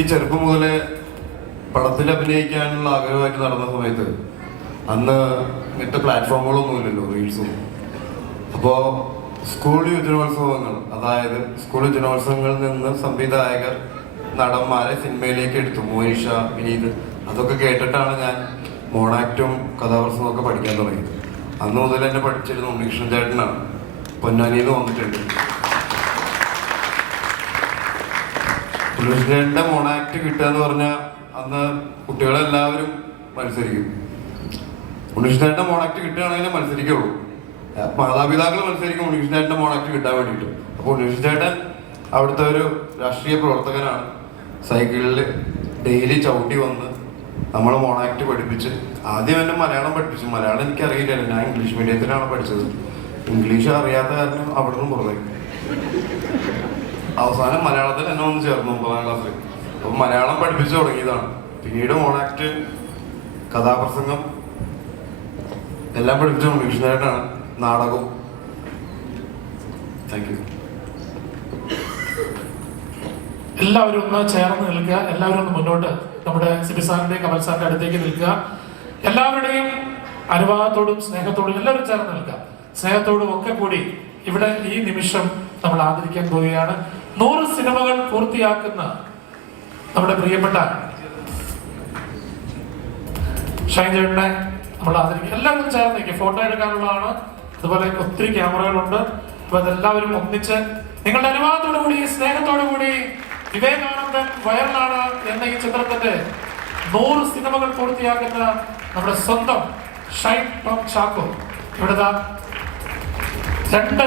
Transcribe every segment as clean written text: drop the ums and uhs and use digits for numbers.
എനിക്ക് ചെറുപ്പം മുതലേ പടത്തിൽ അഭിനയിക്കാനുള്ള ആഗ്രഹമായിട്ട് നടന്ന സമയത്ത് അന്ന് ഇങ്ങനത്തെ പ്ലാറ്റ്ഫോമുകളൊന്നും ഇല്ലല്ലോ, റീൽസും. അപ്പോൾ സ്കൂൾ യുവജനോത്സവങ്ങൾ, അതായത് സ്കൂൾ യുവജനോത്സവങ്ങളിൽ നിന്ന് സംവിധായകർ നടന്മാരെ സിനിമയിലേക്ക് എടുത്തു. മോനിഷ, വിനീത്, അതൊക്കെ കേട്ടിട്ടാണ് ഞാൻ മോണാക്റ്റും കഥാപ്രസംഗമൊക്കെ പഠിക്കാൻ തുടങ്ങിയത്. അന്ന് മുതൽ എന്നെ പഠിച്ചിരുന്ന ഉണ്ണികൃഷ്ണൻ ചേട്ടനാണ്. പൊന്നാനിയിൽ നിന്ന് വന്നിട്ടുണ്ട്. ഉണ്ണികൃഷ്ണന്റെ മോണാക്ട് കിട്ടുക എന്ന് പറഞ്ഞാൽ അന്ന് കുട്ടികളെല്ലാവരും മത്സരിക്കും. ഉണ്ണികൃഷ്ണന്റെ മോണാക്ട് കിട്ടുകയാണെങ്കിൽ മത്സരിക്കുള്ളൂ. മാതാപിതാക്കൾ മത്സരിക്കും ഉണ്ണികൃഷ്ണന്റെ മോണാക്ട് കിട്ടാൻ വേണ്ടിയിട്ട്. അപ്പോൾ ഉണ്ണികൃഷ്ണൻ അവിടുത്തെ ഒരു രാഷ്ട്രീയ പ്രവർത്തകനാണ്. സൈക്കിളിൽ ഡെയിലി ചവിട്ടി വന്ന് നമ്മൾ മോണാക്ട് പഠിപ്പിച്ച്, ആദ്യം എന്നെ മലയാളം പഠിപ്പിച്ചു. മലയാളം എനിക്കറിയില്ലല്ലോ, ഞാൻ ഇംഗ്ലീഷ് മീഡിയത്തിലാണ് പഠിച്ചത്. ഇംഗ്ലീഷ് അറിയാത്ത കാരണം അവിടെ നിന്ന് പുറത്തേക്ക്. അവസാനം മലയാളത്തിൽ എന്നെ ഒന്ന് ചേർന്നു 9ാം ക്ലാസ്സിൽ. അപ്പോൾ മലയാളം പഠിപ്പിച്ചു തുടങ്ങിയതാണ്. പിന്നീട് മോണാക്ട്, കഥാപ്രസംഗം എല്ലാം പഠിപ്പിച്ച ഉണ്ണികൃഷ്ണനായിട്ടാണ്. നാടകവും. Thank you. എല്ലാവരും ഒന്ന് ചേർന്ന് നിൽക്കുക. എല്ലാവരും ഒന്ന് മുന്നോട്ട് നമ്മുടെ സിബി സാറിന്റെ, കമൽ സാറിന്റെ അടുത്തേക്ക് നിൽക്കുക. എല്ലാവരുടെയും അനുവാദത്തോടും സ്നേഹത്തോടും എല്ലാവരും ചേർന്ന് നിൽക്കുക. സ്നേഹത്തോടും ഒക്കെ കൂടി ഇവിടെ ഈ നിമിഷം നമ്മൾ ആദരിക്കാൻ പോവുകയാണ്. 100 സിനിമകൾ പൂർത്തിയാക്കുന്ന നമ്മുടെ പ്രിയപ്പെട്ട ഷൈൻ ചേട്ടനെ നമ്മൾ ആദരിക്കുക. എല്ലാവരും ചേർന്ന് നിൽക്കുക. ഫോട്ടോ എടുക്കാനുള്ളതാണ്. അതുപോലെ ഒത്തിരി ക്യാമറകളുണ്ട്. അപ്പൊ അതെല്ലാവരും ഒന്നിച്ച് നിങ്ങളുടെ അനുവാദത്തോടു കൂടി, സ്നേഹത്തോടു കൂടി വിവേകാനന്ദൻ വയറിലാണ് എന്ന ഈ ചിത്രത്തിന്റെ 100 സിനിമകൾ പൂർത്തിയാക്കുന്ന നമ്മുടെ സ്വന്തം ഷൈൻ ടോം ചാക്കോ ഇവിടുത്തെ 2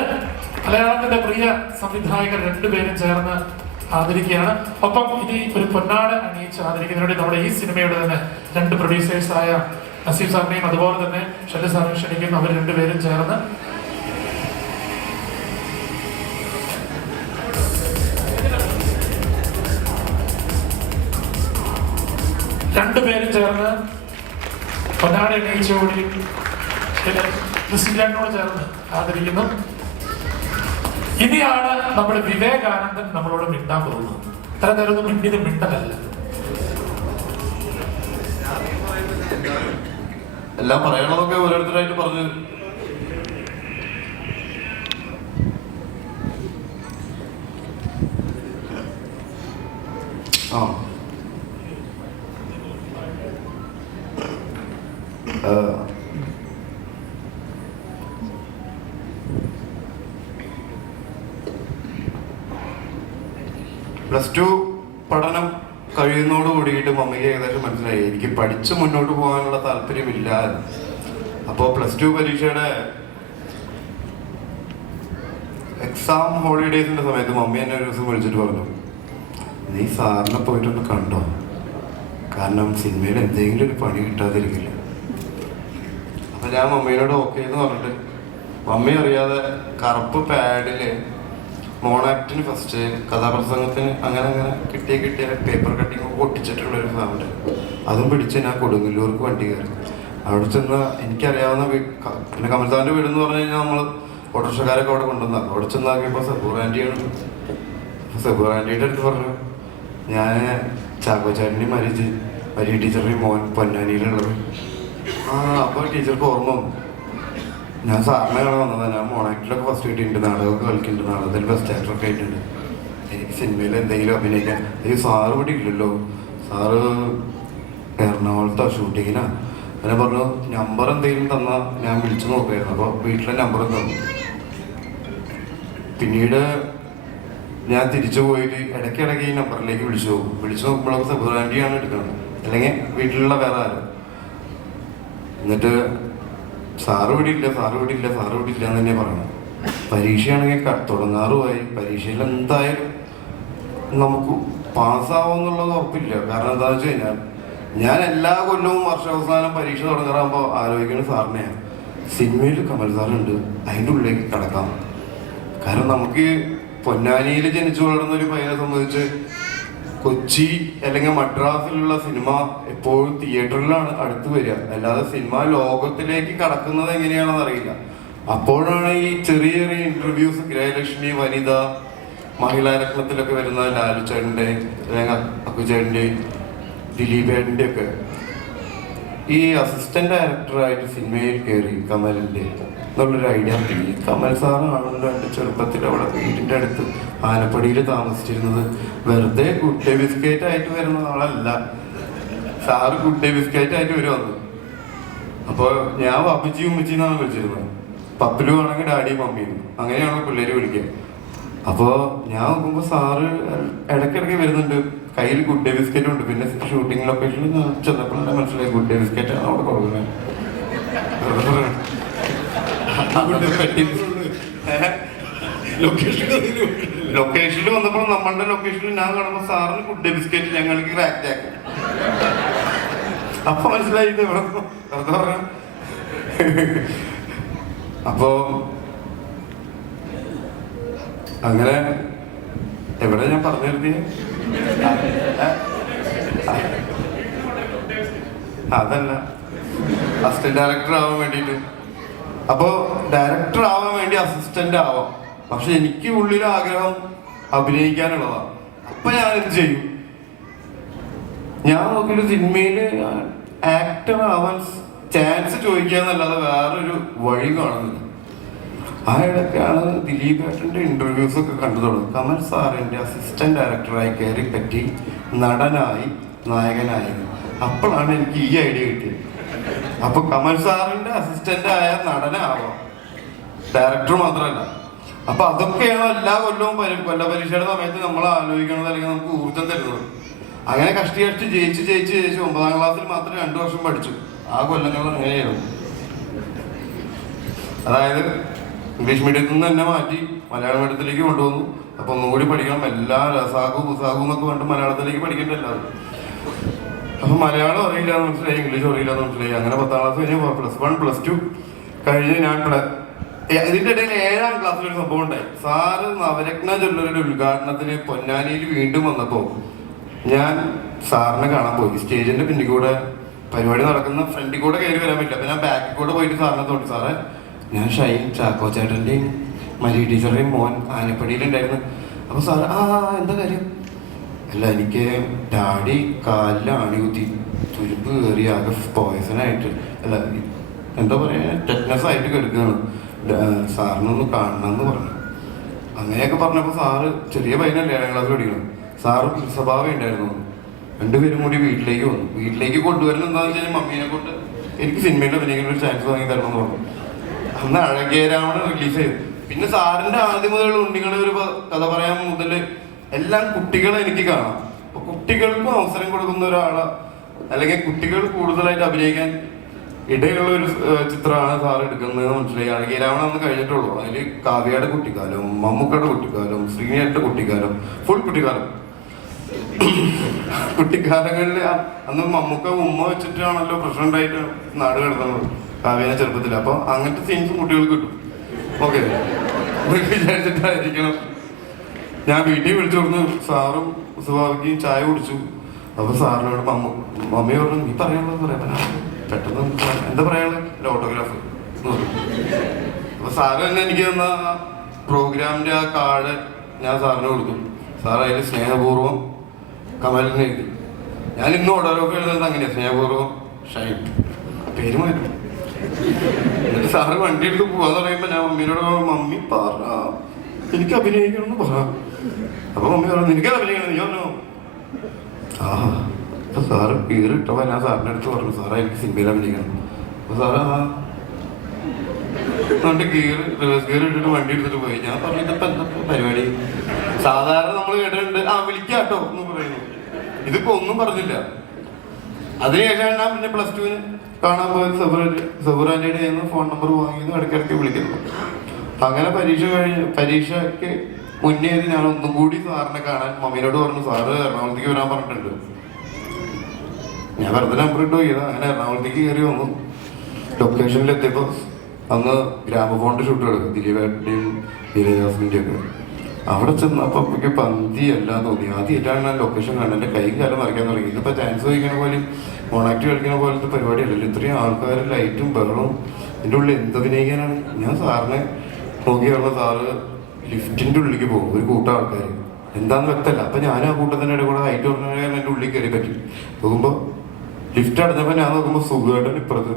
മലയാളത്തിന്റെ പ്രിയ സംവിധായകർ 2 പേരും ചേർന്ന് ആദരിക്കുകയാണ്. ഒപ്പം ഇനി ഒരു പൊന്നാട് അണിയിച്ച് ആദരിക്കുന്നതിനോട് നമ്മുടെ ഈ സിനിമയുടെ തന്നെ 2 പ്രൊഡ്യൂസേഴ്സായ നസീർ സാറിനെയും അതുപോലെ തന്നെ ഷെല്ലി സാറിനെ ക്ഷണിക്കുന്നു. അവർ 2 പേരും ചേർന്ന് പൊന്നാട് അണിയിച്ചുകൂടി ക്രിസ്ത്യനോട് ചേർന്ന് ആദരിക്കുന്നു. ഇനിയാണ് നമ്മുടെ വിവേകാനന്ദൻ നമ്മളോട് മിണ്ടാൻ പോകുന്നത്. ഇത്ര നേരം മിണ്ടിയത് മിണ്ടലല്ല, എല്ലാം പറയണതൊക്കെ ഓരോരുത്തരായിട്ട് പറഞ്ഞു. +2 പഠനം കഴിയുന്നതോട് കൂടിയിട്ട് മമ്മിക്ക് ഏകദേശം മനസ്സിലായി എനിക്ക് പഠിച്ച് മുന്നോട്ട് പോകാനുള്ള താല്പര്യമില്ല. അപ്പോൾ +2 പരീക്ഷയുടെ എക്സാം ഹോളിഡേസിന്റെ സമയത്ത് മമ്മി എന്നെ ഒരു ദിവസം വിളിച്ചിട്ട് പറഞ്ഞു, നീ സാറിനെ പോയിട്ടൊന്ന് കണ്ടോ, കാരണം സിനിമയിൽ എന്തെങ്കിലും ഒരു പണി കിട്ടാതിരിക്കില്ല. അപ്പം ഞാൻ മമ്മീനോട് ഓക്കെ എന്ന് പറഞ്ഞിട്ട് മമ്മി അറിയാതെ കറുപ്പ് പാഡില് മോണാക്ടിന് ഫസ്റ്റ്, കഥാപ്രസംഗത്തിന് അങ്ങനെ കിട്ടിയ പേപ്പർ കട്ടിങ് ഒട്ടിച്ചിട്ടുള്ളൊരു സാധനം, അതും പിടിച്ച് ഞാൻ കൊടുങ്ങല്ലൂർക്ക് വണ്ടി കയറി. അവിടെ ചെന്ന് എനിക്കറിയാവുന്ന പിന്നെ കമൽസാറിൻ്റെ വീടെന്ന് പറഞ്ഞു കഴിഞ്ഞാൽ നമ്മൾ ഓട്ടോറിക്ഷക്കാരൊക്കെ അവിടെ കൊണ്ടുവന്നാൽ അവിടെ ചെന്നാക്കിയപ്പോൾ സബൂർ ആൻറ്റിയുടെ അടുത്ത് പറഞ്ഞു, ഞാൻ ചാക്കോച്ചാട്ടിൻ്റെയും മരി ടീച്ചറുടെയും മോൻ പൊന്നാനിയിലുള്ളത്. അപ്പോൾ ടീച്ചർക്ക് ഓർമ്മ വന്നു, ഞാൻ സാറിനെ കാണാൻ വന്നതാണ്. ഞാൻ മോണാക്ടിലൊക്കെ ഫസ്റ്റ് കിട്ടിയിട്ടുണ്ട്, നാടകമൊക്കെ കളിക്കുന്നുണ്ട്, നാടകത്തിൽ ബെസ്റ്റ് ആക്ടറൊക്കെ ആയിട്ടുണ്ട്. എനിക്ക് സിനിമയിൽ എന്തെങ്കിലും അഭിനയിക്കാൻ. ഈ സാറ് ഇവിടെ ഇല്ലല്ലോ, സാറ് എറണാകുളത്തോ ഷൂട്ടിങ്ങിനാ. അങ്ങനെ പറഞ്ഞു, നമ്പർ എന്തെങ്കിലും തന്നാൽ ഞാൻ വിളിച്ചു നോക്കുമായിരുന്നു. അപ്പോൾ വീട്ടിലെ നമ്പർ തന്നു. പിന്നീട് ഞാൻ തിരിച്ചു പോയിട്ട് ഇടയ്ക്കിടയ്ക്ക് ഈ നമ്പറിലേക്ക് വിളിച്ചു നോക്കുമ്പോഴൊക്കെ സബൂർ ആൻറ്റിയാണ് എടുക്കുന്നത്, അല്ലെങ്കിൽ വീട്ടിലുള്ള വേറെ ആരും. എന്നിട്ട് സാറ് വിടില്ല എന്ന് തന്നെ പറയണം. പരീക്ഷയാണെങ്കിൽ തുടങ്ങാറുമായി. പരീക്ഷയിൽ എന്തായാലും നമുക്ക് പാസ്സാവുമെന്നുള്ളത് ഉറപ്പില്ല. കാരണം എന്താണെന്ന് വെച്ച് കഴിഞ്ഞാൽ ഞാൻ എല്ലാ കൊല്ലവും വർഷാവസാനം പരീക്ഷ തുടങ്ങാറാകുമ്പോൾ ആലോചിക്കുന്നത് സാറിനെയാണ്. സിനിമയിൽ കമൽ സാറുണ്ട്, അതിൻ്റെ ഉള്ളിലേക്ക് കിടക്കാം. കാരണം നമുക്ക് പൊന്നാനിയിൽ ജനിച്ചു വളർന്ന ഒരു പയ്യനെ സംബന്ധിച്ച് കൊച്ചി അല്ലെങ്കിൽ മദ്രാസിലുള്ള സിനിമ എപ്പോഴും തിയേറ്ററിലാണ് അടുത്ത് വരിക, അല്ലാതെ സിനിമ ലോകത്തിലേക്ക് കടക്കുന്നത് എങ്ങനെയാണെന്ന് അറിയില്ല. അപ്പോഴാണ് ഈ ചെറിയ ചെറിയ ഇന്റർവ്യൂസ്, ഗൃഹലക്ഷ്മി, വനിത, മഹിളാരത്നത്തിലൊക്കെ വരുന്ന ലാലുചേട്ടൻ്റെ അല്ലെങ്കിൽ അക്കുചേട്ടൻ്റെ ദിലീപേട്ടൻ്റെ ഒക്കെ ഈ അസിസ്റ്റന്റ് ഡയറക്ടറായിട്ട് സിനിമയിൽ കയറി കമലിൻ്റെ എന്നുള്ളൊരു ഐഡിയ കിട്ടി. കമൽ സാറാണല്ലോ എൻ്റെ ചെറുപ്പത്തിൽ അവിടെ വീടിൻ്റെ അടുത്ത് ആലപ്പടിയിൽ താമസിച്ചിരുന്നത്. വെറുതെ ഗുഡ് ഡേ ബിസ്ക്കറ്റ് ആയിട്ട് വരുന്ന ആളല്ല, സാറ് ഗുഡ് ഡേ ബിസ്ക്കറ്റ് ആയിട്ട് വരുമെന്ന്. അപ്പോൾ ഞാൻ പപ്പച്ചി ഉമ്മച്ചി എന്നാണ് വിളിച്ചിരുന്നത്. പപ്പിലു ആണെങ്കിൽ ഡാഡിയും മമ്മിയും, അങ്ങനെയാണ് പിള്ളേര് വിളിക്കുക. അപ്പോൾ ഞാൻ നോക്കുമ്പോൾ സാറ് ഇടയ്ക്കിടയ്ക്ക് വരുന്നുണ്ട്, കയ്യിൽ ഗുഡ് ഡേ ബിസ്ക്കറ്റ് ഉണ്ട്. പിന്നെ ഷൂട്ടിംഗ് ലൊക്കേഷനിൽ ചെന്നപ്പോഴാണ് മനസ്സിലായി ഗുഡ് ഡേ ബിസ്ക്കറ്റ് ആണ് അവിടെ കൊടുക്കുന്നത്. ലൊക്കേഷനിൽ വന്നപ്പോൾ നമ്മളുടെ ലൊക്കേഷനിൽ ഞാൻ കാണുമ്പോൾ സാറിന് ഗുഡ് ഡേ ബിസ്ക്കറ്റ്, ഞങ്ങൾക്ക് ക്രാക്ക് ജാക്ക്. അപ്പൊ മനസ്സിലായി ഇത് ഇവിടെ വെറുതെ പറഞ്ഞ. അപ്പോ അങ്ങനെ എവിടെ ഞാൻ പറഞ്ഞു നിർത്തിയ അതല്ല, അസിസ്റ്റന്റ് ഡയറക്ടർ ആവാൻ വേണ്ടിയിട്ട്. അപ്പോ ഡയറക്ടർ ആവാൻ വേണ്ടി അസിസ്റ്റന്റ് ആവാം, പക്ഷെ എനിക്ക് ഉള്ളിൽ ആഗ്രഹം അഭിനയിക്കാനുള്ളതാണ്. അപ്പൊ ഞാനെന്ത് ചെയ്യും? ഞാൻ നോക്കിയിട്ട് സിനിമയില് ആക്ടർ ആവാൻ ചാൻസ് ചോദിക്കാന്നല്ലാതെ വേറൊരു വഴി കാണുന്നില്ല. ആ ഇടയ്ക്കാണ് ദിലീപേട്ടൻ്റെ ഇന്റർവ്യൂസ് ഒക്കെ കണ്ടു തുടങ്ങും. കമൽ സാറിൻ്റെ അസിസ്റ്റന്റ് ഡയറക്ടറായി കയറി പറ്റി നടനായി നായകനായി. അപ്പോഴാണ് എനിക്ക് ഈ ഐഡിയ കിട്ടിയത്. അപ്പൊ കമൽ സാറിന്റെ അസിസ്റ്റന്റ് ആയ നടനാവാം, ഡയറക്ടർ മാത്രമല്ല. അപ്പൊ അതൊക്കെയാണ് എല്ലാ കൊല്ലവും കൊല്ല പരീക്ഷയുടെ സമയത്ത് നമ്മൾ ആലോചിക്കണത്, അല്ലെങ്കിൽ നമുക്ക് ഊർജം തരുന്നത്. അങ്ങനെ കഷ്ടി ജയിച്ച് 9ാം ക്ലാസ്സിൽ മാത്രം 2 വർഷം പഠിച്ചു. ആ കൊല്ലങ്ങൾ അങ്ങനെയായിരുന്നു. അതായത് ഇംഗ്ലീഷ് മീഡിയത്തിൽ നിന്ന് തന്നെ മാറ്റി മലയാളം മീഡിയത്തിലേക്ക് കൊണ്ടുവന്നു. അപ്പൊ ഒന്നുകൂടി പഠിക്കണം, എല്ലാ രസാകും പുസാകും എന്നൊക്കെ പറഞ്ഞിട്ട് മലയാളത്തിലേക്ക് പഠിക്കേണ്ട എല്ലാവരും. അപ്പൊ മലയാളം അറിയില്ല എന്ന് മനസ്സിലായി, ഇംഗ്ലീഷ് അറിയില്ല എന്ന് മനസ്സിലായി. അങ്ങനെ 10ാം ക്ലാസ് കഴിഞ്ഞ് +1 +2 കഴിഞ്ഞ് ഞാൻ ഇതിന്റെ ഇടയിൽ 7ാം ക്ലാസ്സിൽ ഒരു സംഭവം ഉണ്ടായി. സാറ് നവരത്ന ജ്വല്ലറിയുടെ ഉദ്ഘാടനത്തിന് പൊന്നാനിയിൽ വീണ്ടും വന്നപ്പോ ഞാൻ സാറിനെ കാണാൻ പോയി. സ്റ്റേജിന്റെ പിന്നിൽ കൂടെ പരിപാടി നടക്കുന്ന ഫ്രണ്ടിൽ കൂടെ കയറി വരാൻ പറ്റില്ല. അപ്പൊ ഞാൻ ബാക്കിൽ കൂടെ പോയിട്ട് സാറിനെ തോന്നി, സാറേ ഞാൻ ഷൈൻ ചാക്കോ ചേട്ടൻ്റെയും മരി ടീച്ചറുടെയും മോൻ ആനപ്പടിയിലുണ്ടായിരുന്നു. അപ്പൊ സാറ് എന്താ കാര്യം? അല്ല, എനിക്ക് ഡാഡി കാലിൽ ആണി കുത്തി തുരുമ്പ് കയറി ആകെ പോയ്സണായിട്ട്, അല്ല എന്താ പറയുക, ടെറ്റ്നസ് ആയിട്ട് കിടക്കുകയാണ്, സാറിനൊന്ന് കാണണമെന്ന് പറഞ്ഞു. അങ്ങനെയൊക്കെ പറഞ്ഞപ്പോൾ സാറ് ചെറിയ പയ്യനല്ലേ, 7ാം ക്ലാസ് പഠിക്കണം. സാറ് സ്വഭാവം ഉണ്ടായിരുന്നു. 2 പേരും കൂടി വീട്ടിലേക്ക് വന്നു. വീട്ടിലേക്ക് കൊണ്ടുവരുന്നത് എന്താണെന്ന് വെച്ചാൽ മമ്മീനെ കൊണ്ട് എനിക്ക് സിനിമയിൽ അഭിനയിക്കുന്ന ഒരു ചാൻസ് വാങ്ങി തരണം എന്ന് പറഞ്ഞു. അന്ന് അഴകിയ രാവണൻ റിലീസ് ചെയ്തു. പിന്നെ സാറിന്റെ ആദ്യം മുതൽ ഉണ്ണികളെ ഒരു കഥ പറയാൻ മുതൽ എല്ലാം കുട്ടികളെ എനിക്ക് കാണാം. അപ്പൊ കുട്ടികൾക്കും അവസരം കൊടുക്കുന്ന ഒരാളെ, അല്ലെങ്കിൽ കുട്ടികൾ കൂടുതലായിട്ട് അഭിനയിക്കാൻ ഇടയുള്ള ഒരു ചിത്രമാണ് സാർ എടുക്കുന്നത് മനസ്സിലായി. അഴകിയ രാവണൻ അന്ന് കഴിഞ്ഞിട്ടുള്ളൂ. അതിൽ കാവ്യയുടെ കുട്ടിക്കാലം, മമ്മൂക്കയുടെ കുട്ടിക്കാലം, ശ്രീനിയുടെ കുട്ടിക്കാലം, ഫുൾ കുട്ടിക്കാലം. കുട്ടിക്കാലങ്ങളിൽ അന്ന് മമ്മൂക്ക ഉമ്മ വെച്ചിട്ടാണല്ലോ പ്രസിഡന്റായിട്ട് നാട് കിടന്നത് കാവ്യനെ ചെറുപ്പത്തിൽ. അപ്പൊ അങ്ങനത്തെ സീൻസും കുട്ടികൾക്ക് കിട്ടും. ഓക്കെ, വിചാരിച്ചിട്ടായിരിക്കണം. ഞാൻ വീട്ടിൽ വിളിച്ചു കൊടുത്തു. സാറും സുഭാവിക്കും ചായ കുടിച്ചു. അപ്പൊ സാറിനോട് മമ്മി പറഞ്ഞു, നീ പറയാനുള്ളത് പറയാൻ പെട്ടെന്ന് എന്താ പറയാനുള്ളത്, ഓട്ടോഗ്രാഫ്. അപ്പൊ സാറ് തന്നെ എനിക്ക് തന്ന പ്രോഗ്രാമിന്റെ ആ കാർഡ് ഞാൻ സാറിന് കൊടുത്തു. സാർ അതിൽ സ്നേഹപൂർവ്വം കമലിന് എഴുതി. ഞാൻ ഇന്ന് ഓട്ടോഗ്രാഫ് എഴുതുന്നത് അങ്ങനെയാണ്, സ്നേഹപൂർവ്വം ഷൈൻ, പേര് മാറ്റും. എന്നിട്ട് സാറ് വണ്ടി എടുത്ത് പോവാന്ന് പറയുമ്പോ ഞാൻ മമ്മീനോട് മമ്മി പറ എനിക്ക് അഭിനയിക്കണം എന്ന് പറ. അപ്പൊ മമ്മി പറഞ്ഞു, നിനക്ക് അഭിനയിക്കണം, നീ പറഞ്ഞു. അപ്പൊ സാറ് കീറിട്ടപ്പോ ഞാൻ സാറിന്റെ അടുത്ത് പറഞ്ഞു, സാറാ എനിക്ക് സിനിമയിൽ അഭിനയിക്കണം. അപ്പൊ സാറാ എന്നിട്ട് റിവേഴ്സ് ഗിയർ ഇട്ടിട്ട് വണ്ടി എടുത്തിട്ട് പോയി. ഞാൻ പറഞ്ഞു, ഇതിപ്പോ എന്താ പരിപാടി? സാധാരണ നമ്മൾ കേട്ടിട്ടുണ്ട്, വിളിക്കാട്ടോ എന്ന് പറയുന്നു. ഇതിപ്പോ ഒന്നും പറഞ്ഞില്ല. അതിനുശേഷം ഞാൻ പിന്നെ +2 കാണാൻ പോയത് സെബുറാൻഡിയുടെ കയ്യിൽ നിന്ന് ഫോൺ നമ്പർ വാങ്ങിയത്, ഇടയ്ക്കിടയ്ക്ക് വിളിക്കുന്നു. അങ്ങനെ പരീക്ഷയ്ക്ക് മുന്നേ ഞാൻ ഒന്നും കൂടി സാറിനെ കാണാൻ മമ്മീനോട് പറഞ്ഞു, സാറ് എറണാകുളത്തേക്ക് വരാൻ പറഞ്ഞിട്ടുണ്ട്. ഞാൻ വെറുതെ നമ്പർ ഇട്ട് പോയത്. അങ്ങനെ എറണാകുളത്തേക്ക് കയറി വന്നു. ലൊക്കേഷനിലെത്തിയപ്പോൾ അന്ന് ഗ്രാമഫോണിന്റെ ഷൂട്ട് കിടക്കും, ദിലീപേട്ടൻ്റെയും നീരജാസ്മിൻ്റെയും ഒക്കെ. അവിടെ ചെന്നപ്പോൾ എനിക്ക് പന്തി എല്ലാം തോന്നി. ആദ്യമായിട്ടാണ് ഞാൻ ലൊക്കേഷൻ കണ്ടത്. എൻ്റെ കൈയും കാലം മറിക്കാൻ തുടങ്ങി. ഇതിപ്പോൾ ചാൻസ് വഹിക്കണ പോലും മോണാക്ട് കളിക്കുന്ന പോലത്തെ പരിപാടിയല്ലല്ലോ. ഇത്രയും ആൾക്കാരും ലൈറ്റും ബഹളവും, എൻ്റെ ഉള്ളിൽ എന്തഭിനയിക്കാനാണ്. ഞാൻ സാറിനെ നോക്കി പറഞ്ഞ സാറ് ലിഫ്റ്റിന്റെ ഉള്ളിലേക്ക് പോകും ഒരു കൂട്ടം ആൾക്കാർ. എന്താന്ന് വ്യക്തമല്ല. അപ്പൊ ഞാൻ ആ കൂട്ടത്തിന്റെ ഇടയിൽ കൂടെ ഹൈറ്റ് പറഞ്ഞ എൻ്റെ ഉള്ളിൽ കയറി പറ്റി. നോക്കുമ്പോ ലിഫ്റ്റ് അടഞ്ഞപ്പോ ഞാൻ നോക്കുമ്പോ സുഖമായിട്ടാണ് ഇപ്പുറത്ത്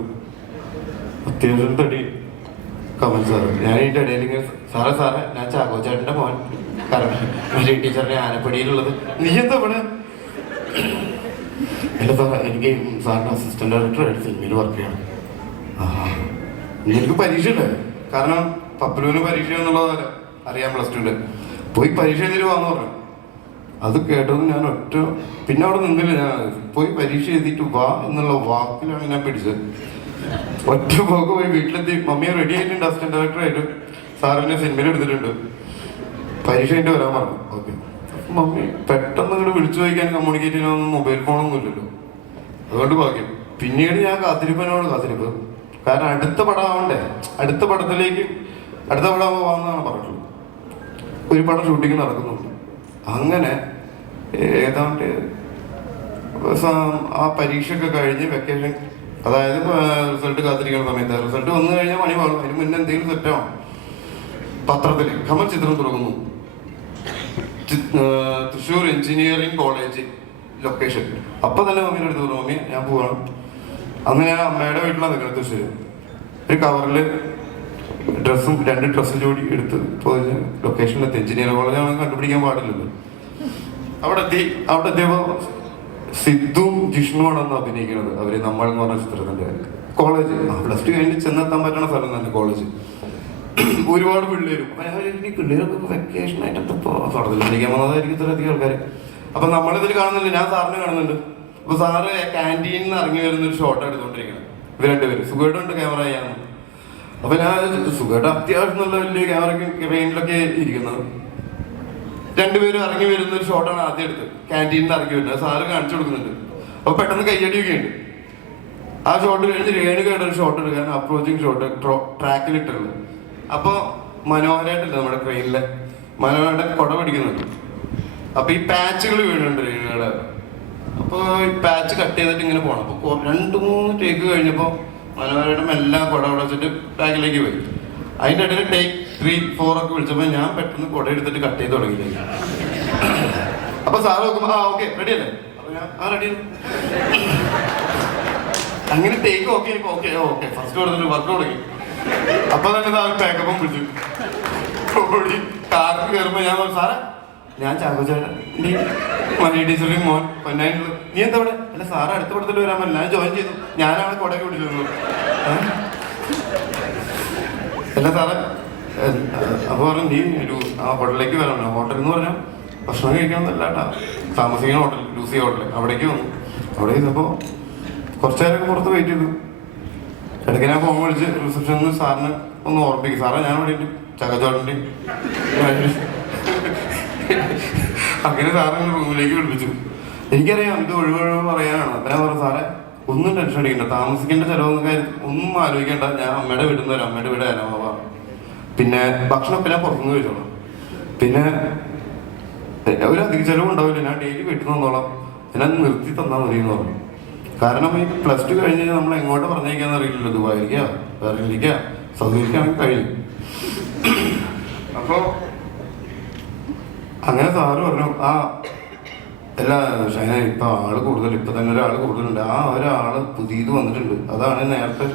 അത്യാവശ്യം തടി കമൽ സാറ്. ഞാൻ ഇതിന്റെ ഇടയിൽ ഇങ്ങനെ സാറേ ഞാൻ ചാക്കോച്ചേട്ടന്റെ മോൻ കാരണം ടീച്ചറിന്റെ ആനപ്പടിയിലുള്ളത്. നീ എന്താ ഇവിടെ? അല്ല സാറേ, എനിക്ക് സാറിന്റെ അസിസ്റ്റന്റ് ഡയറക്ടറായിട്ട് സിനിമയിൽ വർക്ക് ചെയ്യണം. എനിക്ക് പരീക്ഷ ഉണ്ട്. കാരണം പപ്പലൂന് പരീക്ഷ എന്നുള്ളത് അറിയാം, +2 പോയി പരീക്ഷ എഴുതിയിട്ട് വാന്ന് പറഞ്ഞു. അത് കേട്ടത് ഞാൻ പിന്നെ അവിടെ നിന്നില്ല. ഞാൻ പോയി പരീക്ഷ എഴുതിയിട്ട് വാ എന്നുള്ള വാക്കിലാണ് ഞാൻ പിടിച്ചത്. ഒറ്റ പോക്ക് പോയി വീട്ടിലെത്തി. മമ്മിയെ റെഡി ആയിട്ടുണ്ട്, അസിസ്റ്റന്റ് ഡയറക്ടറായിട്ട്. സാറിനെ സിനിമയിൽ എടുത്തിട്ടുണ്ട്, പരീക്ഷ കഴിഞ്ഞിട്ട് വരാൻ പറഞ്ഞു. ഓക്കെ. മമ്മി പെട്ടെന്ന് ഇങ്ങോട്ട് വിളിച്ചു ചോദിക്കാൻ കമ്മ്യൂണിക്കേറ്റ് ചെയ്യാനൊന്നും മൊബൈൽ ഫോണൊന്നും ഇല്ലല്ലോ, അതുകൊണ്ട് ഭാഗ്യം. പിന്നീട് ഞാൻ കാത്തിരിപ്പ്. കാരണം അടുത്ത പടം ആവണ്ടേ, അടുത്ത പടമാകുമ്പോൾ വാങ്ങാന്നാണ് പറഞ്ഞിട്ടുള്ളത്. ഒരു പടം ഷൂട്ടിങ് നടക്കുന്നുണ്ട്. അങ്ങനെ ഏതാണ്ട് ആ പരീക്ഷയൊക്കെ കഴിഞ്ഞ് വെക്കേഷൻ, അതായത് റിസൾട്ട് കാത്തിരിക്കുന്ന സമയത്ത് റിസൾട്ട് വന്നു കഴിഞ്ഞാൽ പണി പാടും. അതിന് മുന്നേ എന്തെങ്കിലും സെറ്റാവും. പത്രത്തിൽ കമൽ ചിത്രം തുടങ്ങുന്നു, തൃശ്ശൂർ എഞ്ചിനീയറിംഗ് കോളേജ് ലൊക്കേഷൻ. അപ്പൊ തന്നെ മമ്മീൻ്റെ അടുത്ത് പറഞ്ഞു, മമ്മി ഞാൻ പോവാണ്. അന്ന് ഞാൻ അമ്മയുടെ വീട്ടിലാണ് നിൽക്കുന്നത് തൃശ്ശൂർ. ഒരു കവറിൽ 2 ഡ്രസ്സ് ജോഡി എടുത്ത് പോയി ലൊക്കേഷനിലെത്തി. എഞ്ചിനീയറിംഗ് കോളേജ് ആണെങ്കിൽ കണ്ടുപിടിക്കാൻ പാടില്ലല്ലോ. അവിടെ എത്തിയപ്പോ സിദ്ധുവും ജിഷ്ണുവാണ് അന്ന് അഭിനയിക്കുന്നത്. അവര് നമ്മൾ എന്ന് പറഞ്ഞ ചിത്രത്തിന്റെ കോളേജ്. +2 കഴിഞ്ഞ് ചെന്നെത്താൻ പറ്റുന്ന സ്ഥലം തന്നെ കോളേജ്. ഒരുപാട് പിള്ളേരും പിള്ളേരൊക്കെ വെക്കേഷൻ ആയിട്ട് പഠിക്കാൻ വന്നതായിരിക്കും ഇത്രയധികം ആൾക്കാർ. അപ്പൊ നമ്മളിതിൽ കാണുന്നില്ല, ഞാൻ സാറിനെ കാണുന്നുണ്ട്. അപ്പൊ സാറ് ക്യാൻറ്റീനിൽ നിന്ന് ഇറങ്ങി വരുന്നൊരു ഷോട്ട് എടുത്തോണ്ടിരിക്കണം. ഇവർ 2 പേര് സുഖമായിട്ടുണ്ട് ക്യാമറ ചെയ്യാന്ന്. അപ്പൊ ഞാൻ സുഖമായിട്ട് അത്യാവശ്യം നല്ല വലിയ ക്യാമറയ്ക്ക് റെയിനിലൊക്കെ ഇരിക്കുന്നത്. 2 പേരും ഇറങ്ങി വരുന്ന ഒരു ഷോട്ടാണ് ആദ്യം എടുത്ത്. ക്യാൻറ്റീനിൽ നിന്ന് ഇറങ്ങി വരുന്നത് സാറ് കാണിച്ചു കൊടുക്കുന്നുണ്ട്. അപ്പൊ പെട്ടെന്ന് കയ്യടിയൊക്കെ ഉണ്ട്. ആ ഷോട്ട് കഴിഞ്ഞ് രേണുകയുടെ ഒരു ഷോട്ട് എടുക്കാൻ അപ്രോച്ചിങ് ഷോട്ട് ട്രാക്കിലിട്ടുള്ളത്. അപ്പൊ മനോഹരായിട്ടില്ല നമ്മുടെ ട്രെയിനിലെ മനോഹരയുടെ കുട പിടിക്കുന്നുണ്ട്. അപ്പൊ ഈ പാച്ചുകൾ വീഴുന്നുണ്ട് രേണുകയുടെ. അപ്പൊ ഈ പാച്ച് കട്ട് ചെയ്തിട്ട് ഇങ്ങനെ പോകണം. അപ്പൊ 2-3 ടേക്ക് കഴിഞ്ഞപ്പോ മനോഹരയുടെ എല്ലാം കുട വെച്ചിട്ട് ബാക്കിലേക്ക് പോയി. അതിന്റെ ഇടയിൽ ടേക്ക് 3-4 ഒക്കെ വിളിച്ചപ്പോ ഞാൻ പെട്ടെന്ന് കുട എടുത്തിട്ട് കട്ട് ചെയ്ത് തുടങ്ങിയില്ല. അപ്പൊ സാറ് നോക്കുമ്പോ ഓക്കെ റെഡി അല്ലേ? അപ്പൊ ഞാൻ റെഡി. അങ്ങനെ ടേക്ക് ഓക്കെ ഫസ്റ്റ് കൊടുത്തിട്ട് വർക്ക് തുടങ്ങി. അപ്പൊ തന്നെ സാറ് പാക്കപ്പും വിളിച്ചു ഓടി കാറിൽ കയറുമ്പോ ഞാൻ സാറേ ഞാൻ ചാക്കോച്ചേട്ടൻ മണി ടീച്ചറിന്റെ മോൻ പൊന്നായിട്ടുള്ളത്. നീ എന്താ ഇവിടെ? അല്ല സാറ് അടുത്ത പടത്തിൽ വരാൻ പറ്റില്ല, ഞാൻ ജോയിൻ ചെയ്തു. ഞാനാണ് കൊടയൊക്കെ പിടിച്ചത്. അല്ല സാറേ അപ്പൊ പറഞ്ഞു നീ ആ ഹോട്ടലിലേക്ക് വരണം. ഹോട്ടൽ എന്ന് പറഞ്ഞാൽ ഭക്ഷണം കഴിക്കണമെന്നല്ല കേട്ടാ, താമസിക്കുന്ന ഹോട്ടൽ, ലൂസി ഹോട്ടൽ. അവിടേക്ക് വന്നു. അവിടെ ചെയ്തപ്പോ കുറച്ചു നേരമൊക്കെ പുറത്ത് വെയിറ്റ് ചെയ്തു. ഇടയ്ക്ക് ഞാൻ ഫോൺ വിളിച്ച് റിസപ്ഷനിൽ സാറിന് ഒന്ന് ഓർമ്മിപ്പിക്കും, സാറേ ഞാൻ വേണ്ടിയിട്ട് ചക്കച്ചോട്ടൻ്റെ. അങ്ങനെ സാറിന് റൂമിലേക്ക് വിളിപ്പിച്ചു. എനിക്കറിയാം ഇത് ഒഴിവൊഴിവ് പറയാനാണ്. അപ്പൊ ഞാൻ പറഞ്ഞു സാറേ ഒന്നും ടെൻഷൻ അടിക്കണ്ട, താമസിക്കേണ്ട ചിലവൊന്നും കാര്യം ഒന്നും ആലോചിക്കേണ്ട. ഞാൻ അമ്മയുടെ വീട്ടിൽ നിന്ന് വരാം, അമ്മയുടെ വീട് അനാമ. പിന്നെ ഭക്ഷണമൊക്കെ ഞാൻ പുറത്തുനിന്ന് കഴിച്ചോളാം. പിന്നെ ഒരു അധിക ചിലവും ഉണ്ടാവില്ല, ഞാൻ ഡെയിലി വീട്ടിൽ നിന്നോളാം, ഞാൻ നിർത്തി തന്നാൽ മതി എന്ന് പറഞ്ഞു. കാരണം ഈ +2 കഴിഞ്ഞ് നമ്മൾ എങ്ങോട്ട് പറഞ്ഞേക്കാന്ന് അറിയില്ലല്ലോ. ദുബായിലേക്കാ ബെർലിനിലേക്കാ സൗദിയിലേക്കാണെങ്കിൽ കഴിയും. അപ്പോ അങ്ങനെ സാറ് പറഞ്ഞു അല്ല ഷൈന ഇപ്പൊ ആള് കൂടുതൽ, ഇപ്പൊ തന്നെ ഒരാള് കൂടുതലുണ്ട്. ഒരാള് പുതിയത് വന്നിട്ടുണ്ട്. അതാണ് നേരത്തെ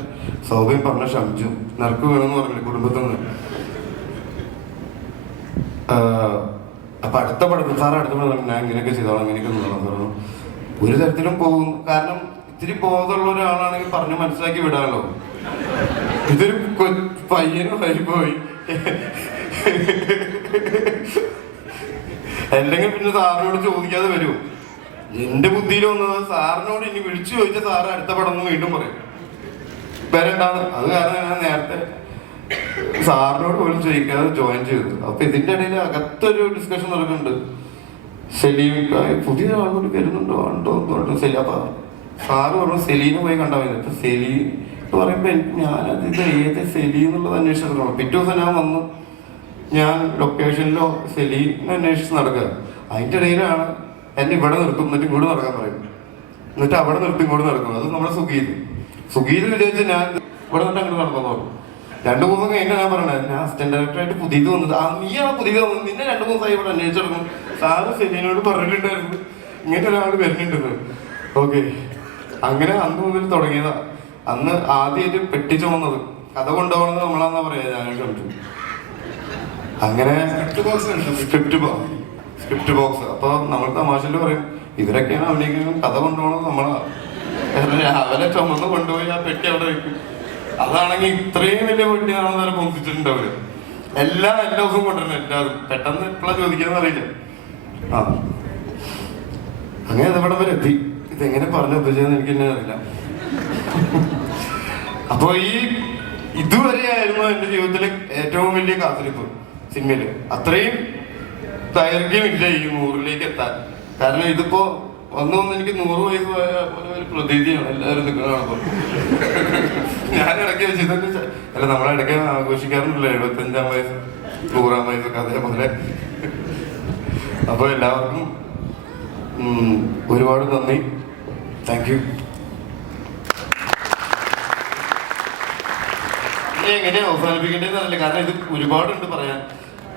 സൗഭ്യം പറഞ്ഞ ഷംജു. നറുക്ക് വേണമെന്ന് പറഞ്ഞില്ലേ കുടുംബത്തിൽ നിന്ന്. അപ്പൊ അടുത്ത പടത്തിൽ സാറ് അടുത്ത പടം ഞാൻ ഇങ്ങനെയൊക്കെ ചെയ്തോളാം, ഇങ്ങനെയൊക്കെ നിന്നോളാം പറഞ്ഞു. ഒരു തരത്തിലും പോകും. കാരണം ഇത്തിരി ബോധമുള്ള ഒരാളാണെങ്കിൽ പറഞ്ഞ് മനസ്സിലാക്കി വിടാമല്ലോ. ഇതൊരു പയ്യനും പോയി അല്ലെങ്കിൽ പിന്നെ സാറിനോട് ചോദിക്കാതെ വരൂ. എന്റെ ബുദ്ധിയിൽ വന്നത് സാറിനോട് ഇനി വിളിച്ചു ചോദിച്ചാൽ സാറ് അടുത്ത പടം ഒന്ന് വീണ്ടും പറയും വരണ്ടാന്ന്. അത് കാരണം ഞാൻ നേരത്തെ സാറിനോട് പോലും ചോദിക്കാതെ ജോയിൻ ചെയ്തു. അപ്പൊ ഇതിന്റെ ഇടയിൽ അകത്തൊരു ഡിസ്കഷൻ നടക്കുന്നുണ്ട്. സെലീമിക്കായി പുതിയ ആളുകൾ വരുന്നുണ്ടോ ഉണ്ടോ എന്ന് പറഞ്ഞു. അപ്പൊ സാറ് പറഞ്ഞു സെലീനെ പോയി കണ്ടാൽ മതി. അപ്പൊ സെലീം എന്ന് പറയുമ്പോ ഞാനത് ഇത് ഏത് സെലീ എന്നുള്ളത് അന്വേഷിച്ചിട്ടുള്ളൂ. പിറ്റേ ദിവസം ഞാൻ വന്നു, ഞാൻ ലൊക്കേഷനിലോ സെലീനെ അന്വേഷിച്ച് നടക്കുക. അതിന്റെ ഇടയിലാണ് എന്നെ ഇവിടെ നിർത്തും, എന്നിട്ട് ഇങ്ങോട്ട് നടക്കാൻ പറയും, എന്നിട്ട് അവിടെ നിർത്തി ഇങ്ങോട്ട് നടക്കും. അത് നമ്മുടെ സുഗീത് വിചാരിച്ച് ഞാൻ ഇവിടെ നിന്നിട്ട് അങ്ങോട്ട് നടന്നു. 2 ദിവസം കഴിഞ്ഞാൽ ഞാൻ പറഞ്ഞത് ഞാൻ അസിസ്റ്റന്റ് ഡയറക്ടറായിട്ട് പുതിയത് വന്നത്. നീയാണ് പുതിയത് വന്നത്, നിന്നെ 2 ദിവസമായി ഇവിടെ അന്വേഷിച്ചെടുക്കും. സാറ് ശരിയോട് പറഞ്ഞിട്ടുണ്ടായിരുന്നു ഇങ്ങനെ ഒരാൾ വരുന്നുണ്ടെന്ന്. ഓക്കെ, അങ്ങനെ അന്ന് മുതൽ തുടങ്ങിയതാ. അന്ന് ആദ്യമായിട്ട് പെട്ടി ചുമന്നത് കഥ കൊണ്ടുപോകണമെന്ന് നമ്മളാന്നാ പറയാ. ഞാൻ ക്ഷമിച്ചു. അങ്ങനെ സ്ക്രിപ്റ്റ് ബോക്സ്. അപ്പൊ നമ്മൾ തമാശയിൽ പറയും ഇവരൊക്കെയാണ് അഭിനയിക്കുന്നത്, കഥ കൊണ്ടുപോകണം നമ്മളാ. രാവിലെ ചുമന്ന് കൊണ്ടുപോയി ആ പെട്ടി അവിടെ വെക്കും. അതാണെങ്കിൽ ഇത്രയും വലിയ പെട്ടി ആണെന്ന് വരെ പൊന്തിച്ചിട്ടുണ്ടാവില്ല. എല്ലാ ദിവസവും കൊണ്ടുവരണം. എല്ലാവരും പെട്ടെന്ന് എപ്പോഴാണ് ചോദിക്കുന്നത് അറിയില്ല. ആ അങ്ങനെ അതവിടെ വരെ എത്തി. ഇതെങ്ങനെ പറഞ്ഞു ഒപ്പിച്ചതെന്ന് എനിക്ക് തന്നെ അറിയില്ല. അപ്പൊ ഇതുവരെയായിരുന്നു എന്റെ ജീവിതത്തിലെ ഏറ്റവും വലിയ കാത്തിരിപ്പ് സിനിമയില്. അത്രയും ദൈർഘ്യമില്ല ഈ 100ലേക്ക് എത്താൻ. കാരണം ഇതിപ്പോ വന്നു എനിക്ക് 100 വയസ്സ് പോയ പോലെ ഒരു പ്രതീതിയാണ് എല്ലാവരും നിൽക്കുന്നതാണപ്പോ. ഞാൻ ഇടയ്ക്ക് വെച്ചിട്ട് അല്ല, നമ്മളിടയ്ക്ക് ആഘോഷിക്കാറുണ്ടല്ലോ 75-ാം വയസ്സ് 100-ാം വയസ്സൊക്കെ അതേപോലെ. അപ്പൊ എല്ലാവർക്കും ഒരുപാട് നന്ദി. Thank you. എങ്ങനെയാ അവസാനിപ്പിക്കേണ്ടതെന്ന് അറിയില്ല, കാരണം ഇത് ഒരുപാടുണ്ട് പറയാൻ.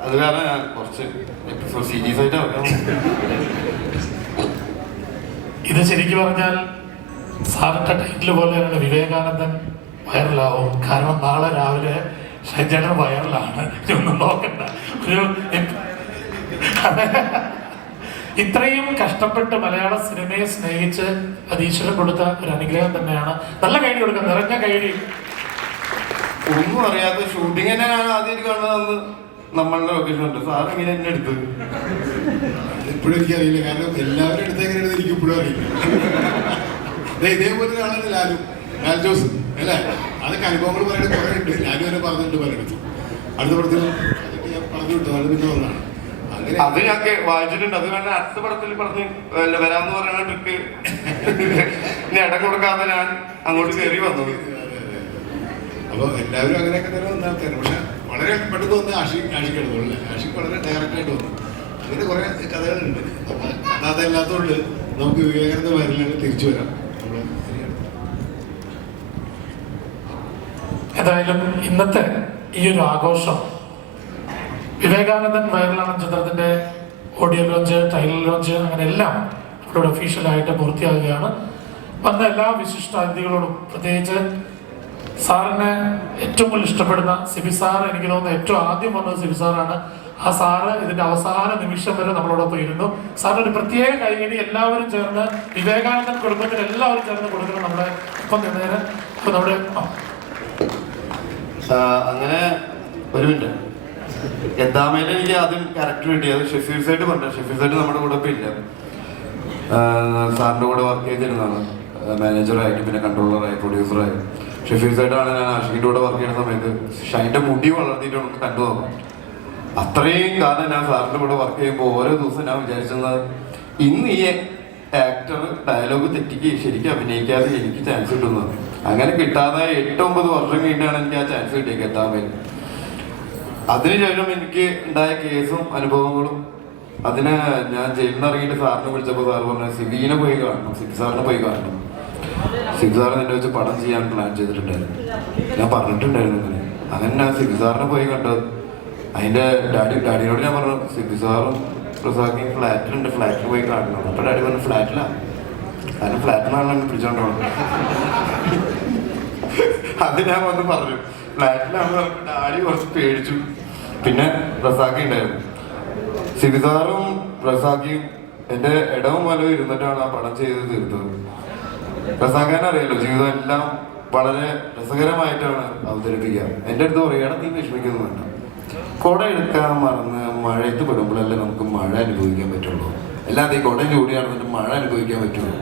അത് കാരണം ഞാൻ കുറച്ച് എപ്പിസോഡ് സീരീസ് ആയിട്ട് ഇറക്കാം. ഇത് ശരിക്കും പറഞ്ഞാൽ സാറിന്റെ ടൈറ്റിൽ പോലെയാണ് വിവേകാനന്ദൻ വൈറലാവും. കാരണം നാളെ രാവിലെ ഷൈജേട്ടൻ വൈറലാണ്. ഒന്നും നോക്കണ്ട. ഇത്രയും കഷ്ടപ്പെട്ട് മലയാള സിനിമയെ സ്നേഹിച്ച് അത് ഈശ്വരൻ കൊടുത്ത ഒരു അനുഗ്രഹം തന്നെയാണ്. നല്ല കൈഡി കൊടുക്കുക, നിറഞ്ഞ കൈഡി. ഒന്നും അറിയാത്ത ഷൂട്ടിങ് തന്നെ ഞാൻ ആദ്യം കാണുന്നതെന്ന് നമ്മളുടെ ലൊക്കേഷൻ ഉണ്ട്. സാർ എങ്ങനെ എന്നെ എടുത്ത് ഇപ്പോഴും എനിക്കറിയില്ല, കാരണം എല്ലാവരും എടുത്തെങ്ങനെയാണ് എനിക്ക് ഇപ്പോഴും അറിയില്ല. ഇതേപോലെ ആളാണ് ലാൽ ജോസ് അല്ലേ? അതൊക്കെ അനുഭവങ്ങൾ പറയുന്നത് കുറെ ഉണ്ട്. ലാലും എന്നെ പറഞ്ഞിട്ട് പലയിടത്തും അടുത്ത പടത്തിൽ ഞാൻ പറഞ്ഞു വിട്ടു. അത് പിന്നെ ഒന്നാണ് അങ്ങനെ. അത് ഞാൻ വായിച്ചിട്ടുണ്ട്. അത് കാരണം അടുത്ത പടത്തിൽ പറഞ്ഞ് വരാന്ന് പറയുന്ന ട്രിക്ക് ഇടം കൊടുക്കാതെ ഞാൻ അങ്ങോട്ട് കയറി വന്നത്. അപ്പോൾ എല്ലാവരും അങ്ങനെയൊക്കെ തന്നെ വന്ന ആൾക്കാരാണ്. പക്ഷെ വളരെ പെട്ടെന്ന് വന്ന് ആഷിക്കാണ് തോന്നുന്നത്. ആഷിക്ക് വളരെ ഡയറക്റ്റായിട്ട് വന്നു. അങ്ങനെ കുറെ കഥകളുണ്ട്. അപ്പം അതല്ലാത്തതുകൊണ്ട് നമുക്ക് വിവേകാനന്ദ വയറിലാണ് തിരിച്ചു വരാം. നമ്മൾ ഏതായാലും ഇന്നത്തെ ഈ ഒരു ആഘോഷം വിവേകാനന്ദൻ വൈറലാണ് ചിത്രത്തിന്റെ ഓഡിയോ ലോഞ്ച്, ടൈറ്റിൽ ലോഞ്ച്, അങ്ങനെ എല്ലാം അവരുടെ ഒഫീഷ്യലായിട്ട് പൂർത്തിയാകുകയാണ്. വന്ന എല്ലാ വിശിഷ്ട അതിഥികളോടും പ്രത്യേകിച്ച് സാറിനെ ഏറ്റവും കൂടുതൽ ഇഷ്ടപ്പെടുന്ന സിബി സാർ, എനിക്ക് തോന്നുന്നു ഏറ്റവും ആദ്യം വന്നത് സിബി സാറാണ്. ആ സാറ് ഇതിന്റെ അവസാന നിമിഷം വരെ നമ്മളോടൊപ്പം ഇരുന്നു. സാറിന് ഒരു പ്രത്യേക കൈയടി എല്ലാവരും ചേർന്ന്, വിവേകാനന്ദൻ കുടുംബത്തിന് എല്ലാവരും ചേർന്ന് കൊടുക്കണം നമ്മുടെ ഒപ്പം നിന്നേന്. അപ്പൊ നമ്മുടെ അങ്ങനെ ഒരു മിനിറ്റ്. എദ്ദാമയിൽ എനിക്ക് ആദ്യം ക്യാരക്ടർ കിട്ടിയത് ഷെഫീർ സൈഡ് പറഞ്ഞു. ഷെഫീർ സൈഡ് നമ്മുടെ കൂടെ ഇപ്പം ഇല്ല. സാറിൻ്റെ കൂടെ വർക്ക് ചെയ്തിരുന്നതാണ്, മാനേജറായിട്ട്, പിന്നെ കൺട്രോളറായി, പ്രൊഡ്യൂസറായി. ഷെഫീർ സൈഡാണ് ഞാൻ ആഷിഖിൻ്റെ കൂടെ വർക്ക് ചെയ്യുന്ന സമയത്ത് ഷൈൻ്റെ മുടി വളർത്തിയിട്ട് നമുക്ക് കണ്ടു നോക്കാം. അത്രയും കാലം ഞാൻ സാറിൻ്റെ കൂടെ വർക്ക് ചെയ്യുമ്പോൾ ഓരോ ദിവസം ഞാൻ വിചാരിച്ചത് ഇന്ന് ഈ ആക്ടർ ഡയലോഗ് തെറ്റിക്ക് ശരിക്കും അഭിനയിക്കാതെ എനിക്ക് ചാൻസ് കിട്ടുന്നത്. അങ്ങനെ കിട്ടാതെ 8-9 വർഷം കഴിഞ്ഞാണ് എനിക്ക് ആ ചാൻസ് കിട്ടിയത് എത്താൻ വേണ്ടി. അതിനുശേഷം എനിക്ക് ഉണ്ടായ കേസും അനുഭവങ്ങളും, അതിന് ഞാൻ ജയിലിൽ നിന്ന് ഇറങ്ങിയിട്ട് സാറിനെ വിളിച്ചപ്പോൾ സാറ് പറഞ്ഞു സിബിനെ പോയി കാണണം, സിബി സാറിനെ പോയി കാണണം. സിബി സാറിന് എന്നെ വെച്ച് പടം ചെയ്യാൻ പ്ലാൻ ചെയ്തിട്ടുണ്ടായിരുന്നു. ഞാൻ പറഞ്ഞിട്ടുണ്ടായിരുന്നു അങ്ങനെ ഞാൻ സിബി സാറിനെ പോയി കണ്ടത്. അതിൻ്റെ ഡാഡിയോട് ഞാൻ പറഞ്ഞു സിബി സാറും പ്രസാദ് ഫ്ലാറ്റിലുണ്ട്, ഫ്ലാറ്റിൽ പോയി കാണണം. അപ്പൊ ഡാഡി പറഞ്ഞു ഫ്ലാറ്റിലാണ്, കാരണം ഫ്ലാറ്റിലാണ് എന്നെ പിടിച്ചോണ്ടോണം. അത് ഞാൻ വന്ന് പറഞ്ഞു ഫ്ലാറ്റിലാണ്. ഡാഡി കുറച്ച് പേടിച്ചു. പിന്നെ റസാഖി ഉണ്ടായിരുന്നു. സിബി സാറും റസാഖിയും എൻ്റെ ഇടവും വലവും ഇരുന്നിട്ടാണ് ആ പടം ചെയ്ത് തീർത്തത്. റസാഖാനെ അറിയാലോ, ജീവിതം എല്ലാം വളരെ രസകരമായിട്ടാണ് അവതരിപ്പിക്കുക. എൻ്റെ അടുത്ത് പറയുകയാണ് നീ വിഷമിക്കുന്നുണ്ട്, കുട എടുക്കാൻ മറന്ന് മഴയത്ത് പെടുമ്പോഴല്ലേ നമുക്ക് മഴ അനുഭവിക്കാൻ പറ്റുള്ളൂ, അല്ലാതെ ഈ കുടയും ചൂടിയാണെന്നിട്ട് മഴ അനുഭവിക്കാൻ പറ്റുള്ളൂ.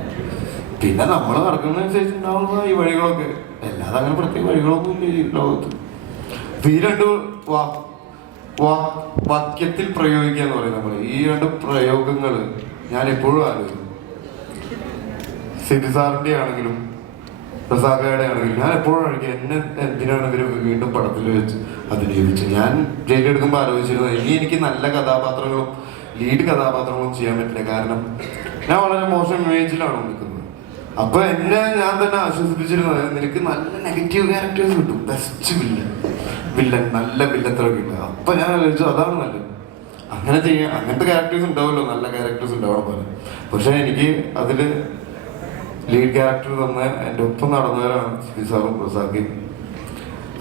പിന്നെ നമ്മൾ നടക്കുന്നതനുസരിച്ചുണ്ടാവുന്ന ഈ വഴികളൊക്കെ, അല്ലാതെ അങ്ങനെ പ്രത്യേക വഴികളൊന്നും ഇല്ല ഈ ലോകത്ത്. ഈ 2 വാക്യത്തിൽ പ്രയോഗിക്കുക എന്ന് പറയും നമ്മൾ. ഈ 2 പ്രയോഗങ്ങൾ ഞാൻ എപ്പോഴും ആലോചിക്കും. സിബി സാറിൻ്റെ ആണെങ്കിലും പ്രസാദയുടെ ആണെങ്കിലും ഞാൻ എപ്പോഴും ആയിരിക്കും എന്നെ എന്തിനാണ് ഇവർ വീണ്ടും പടത്തിൽ വെച്ച് അഭിനയിപ്പിച്ച്. ഞാൻ ജയിലെടുക്കുമ്പോൾ ആലോചിച്ചിരുന്നത് ഇനി എനിക്ക് നല്ല കഥാപാത്രങ്ങളും ലീഡ് കഥാപാത്രങ്ങളും ചെയ്യാൻ പറ്റില്ല, കാരണം ഞാൻ വളരെ മോശം ഇമേജിലാണ് നിൽക്കുന്നത്. അപ്പൊ എന്നെ ഞാൻ തന്നെ ആശ്വസിപ്പിച്ചിരുന്നത് നിനക്ക് നല്ല നെഗറ്റീവ് ക്യാരക്ടേഴ്സ് കിട്ടും, ബെസ്റ്റ് വില്ല, വില്ലൻ, നല്ല വില്ലത്തരൊക്കെ ഉണ്ട്. അപ്പൊ ഞാൻ ആലോചിച്ചു അതാണ് നല്ലത്. അങ്ങനെ ചെയ്യാൻ അങ്ങനത്തെ ക്യാരക്ടേഴ്സ് ഉണ്ടാവുമല്ലോ, നല്ല ക്യാരക്ടേഴ്സ് ഉണ്ടാവണം പോലെ. പക്ഷെ എനിക്ക് അതില് ലീഡ് ക്യാരക്ടർ തന്ന എൻ്റെ ഒപ്പം നടന്നവരാണ് സാറും പ്രസാദും.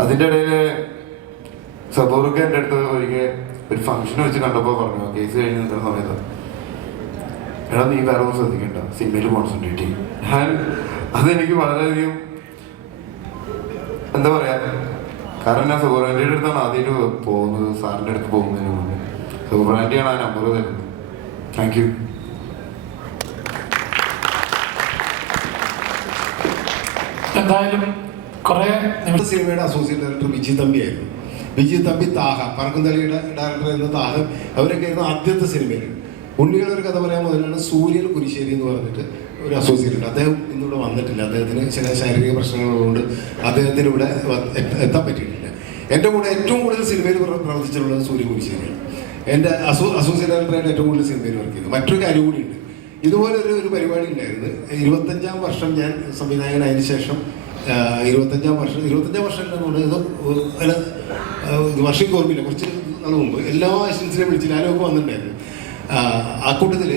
അതിൻ്റെ ഇടയിൽ സബൂറൊക്കെ എൻ്റെ അടുത്ത് ഒരിക്കൽ ഒരു ഫംഗ്ഷൻ വെച്ച് കണ്ടപ്പോൾ പറഞ്ഞു, കേസ് കഴിഞ്ഞ് നിൽക്കുന്ന സമയത്ത്, എടാ നീ വേറെ ഒന്നും ശ്രദ്ധിക്കണ്ട, സിനിമയിൽ കോൺസെൻട്രേറ്റ് ചെയ്യും. അതെനിക്ക് വളരെയധികം എന്താ പറയാ, കാരണം ഞാൻ സബൂറാൻ്റെ അടുത്താണ് ആദ്യമായിട്ട് പോകുന്നത്, സാറിൻ്റെ അടുത്ത് പോകുന്നതിന് മുന്നേ. സബൂറാൻ്റെയാണ് ആ നമ്പർ തരുന്നത്. Thank you. എന്തായാലും കുറെ സിനിമയുടെ അസോസിയേറ്റ് ഡയറക്ടർ വിജി തമ്പിയായിരുന്നു. വിജി തമ്പി താഹ, പറക്കുംതളിയുടെ ഡയറക്ടർ എന്ന താഹ, അവരൊക്കെ ആയിരുന്നു ആദ്യത്തെ സിനിമയിൽ. ഉണ്ണിയുടെ ഒരു കഥ പറയാൻ മുതലാണ് സൂര്യൻ കുരിശ്ശേരി എന്ന് പറഞ്ഞിട്ട് ഒരു അസോസിയേറ്റ് ഉണ്ട്. അദ്ദേഹം ഇന്നിവിടെ വന്നിട്ടില്ല, അദ്ദേഹത്തിന് ചില ശാരീരിക പ്രശ്നങ്ങളുള്ളതുകൊണ്ട് അദ്ദേഹത്തിന് ഇവിടെ എത്താൻ പറ്റിയിട്ടില്ല. എൻ്റെ കൂടെ ഏറ്റവും കൂടുതൽ സിനിമയിൽ പ്രവർത്തിച്ചിട്ടുള്ളത് സൂര്യൻ കുരിശ്ശേരിയാണ്. എൻ്റെ അസോസിയേറ്റ് ഡയറക്ടറായിട്ട് ഏറ്റവും കൂടുതൽ സിനിമയിൽ വർക്ക് ചെയ്തു. മറ്റൊരു കാര്യം കൂടിയുണ്ട്, ഇതുപോലെ ഒരു പരിപാടി ഉണ്ടായിരുന്നു. 25-ാം വർഷം ഞാൻ സംവിധായകനായതിനു ശേഷം 25-ാം വർഷം അല്ല വർഷം ഓർമ്മയില്ല, കുറച്ച് നാൾ മുമ്പ് എല്ലാ അസിസ്റ്റൻസിനെയും വിളിച്ച് ഞാനൊക്കെ വന്നിട്ടുണ്ടായിരുന്നു. ആ കൂട്ടത്തിൽ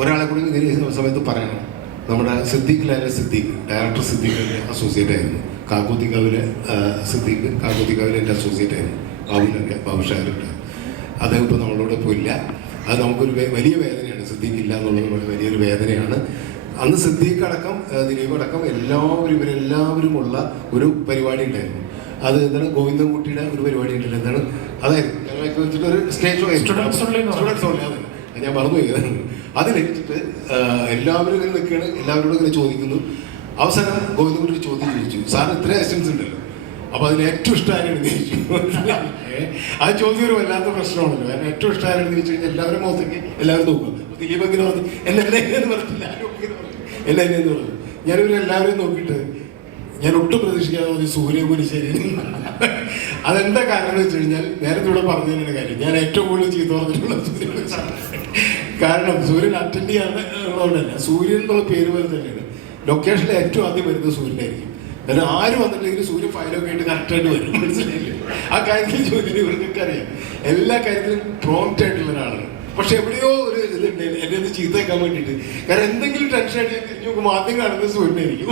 ഒരാളെ കൂടി ഇതിന് സമയത്ത് പറയണം. നമ്മുടെ സിദ്ദീഖ് ഡയറക്ടർ സിദ്ദീഖിൻ്റെ അസോസിയേറ്റ് ആയിരുന്നു. കാക്കോത്തിക്കാവിലെ സിദ്ദീഖ് കാക്കോത്തിക്കാവിലെ എൻ്റെ അസോസിയേറ്റ് ആയിരുന്നു. ബാബുവിനൊക്കെ ബാബുഷാരുണ്ട്. അദ്ദേഹം ഇപ്പോൾ നമ്മളോട് ഇപ്പോൾ ഇല്ല. അത് നമുക്കൊരു വലിയ വേദനയാണ്. സിദ്ദീഖ് ഇല്ല എന്നുള്ളത് വലിയൊരു വേദനയാണ്. അന്ന് സിദ്ദീഖ് അടക്കം ദിലീപ് അടക്കം ഇവരെല്ലാവരുമുള്ള ഒരു പരിപാടി ഉണ്ടായിരുന്നു. അത് എന്താണ്, ഗോവിന്ദൻകുട്ടിയുടെ ഒരു പരിപാടി ഉണ്ടല്ലോ, എന്താണ് അതായിരുന്നു ഞങ്ങളൊക്കെ വെച്ചിട്ട് ഒരു സ്റ്റേജ് സ്റ്റുഡൻസ് ഓൺലി. അതെ, ഞാൻ മറന്നുപോയി. അതിൽ വെച്ചിട്ട് എല്ലാവരും ഇങ്ങനെ നിൽക്കുകയാണ്, എല്ലാവരോടും ഇങ്ങനെ ചോദിക്കുന്നു. അവസാനം ഗോവിന്ദൻകുട്ടി ചോദ്യം ചോദിച്ചു, സാറിന് ഇത്ര എസ്റ്റൻസ് ഉണ്ടല്ലോ, അപ്പോൾ അതിൽ ഏറ്റവും ഇഷ്ടമായിരുന്നു ചോദിച്ചു. അത് ചോദ്യം ഒരു വല്ലാത്ത പ്രശ്നമാണല്ലോ. കാരണം ഏറ്റവും ഇഷ്ടമായിരുന്നു ചോദിച്ചു കഴിഞ്ഞാൽ എല്ലാവരും മുഖത്തേക്ക് എല്ലാവരും നോക്കും. ദിലീപ് എങ്ങനെ പറഞ്ഞു, എന്നെന്ന് പറഞ്ഞില്ല, എല്ലാവരും പറഞ്ഞു. ഞാനിവർ എല്ലാവരെയും നോക്കിയിട്ട് ഞാൻ ഒട്ടും പ്രതീക്ഷിക്കാതെ പറഞ്ഞു സൂര്യ കുരിശ്ശേരി. അതെന്താ കാരണം എന്ന് വെച്ച് കഴിഞ്ഞാൽ നേരത്തെ ഇവിടെ പറഞ്ഞതിൻ്റെ കാര്യം, ഞാൻ ഏറ്റവും കൂടുതൽ ചീത്ത പറഞ്ഞിട്ടുള്ളത് സൂര്യൻ. കാരണം സൂര്യൻ അറ്റൻഡ് ചെയ്യാനുള്ളതല്ല, സൂര്യൻ എന്നുള്ള പേര് പോലെ തന്നെയാണ് ലൊക്കേഷനിൽ ഏറ്റവും ആദ്യം വരുന്നത് സൂര്യനായിരിക്കും. കാരണം ആര് വന്നിട്ടുണ്ടെങ്കിലും സൂര്യൻ ഫയലൊക്കെ ആയിട്ട് കറക്റ്റായിട്ട് വരും. മനസ്സിലായില്ലേ? ആ കാര്യത്തിൽ ജോലി ഇവർക്കൊക്കെ അറിയാം. എല്ലാ കാര്യത്തിലും പ്രോംപ്റ്റ് ആയിട്ടുള്ള ഒരാളാണ്. പക്ഷെ എവിടെയോ ഒരു ഇതുണ്ട് എന്നെ ഒന്ന് ചീത്തയേക്കാൻ വേണ്ടിയിട്ട്. കാരണം എന്തെങ്കിലും ടെൻഷൻ ആയിട്ട് തിരിഞ്ഞു നോക്കുമ്പോൾ ആദ്യം കാണുന്നത് സൂര്യനായിരിക്കും.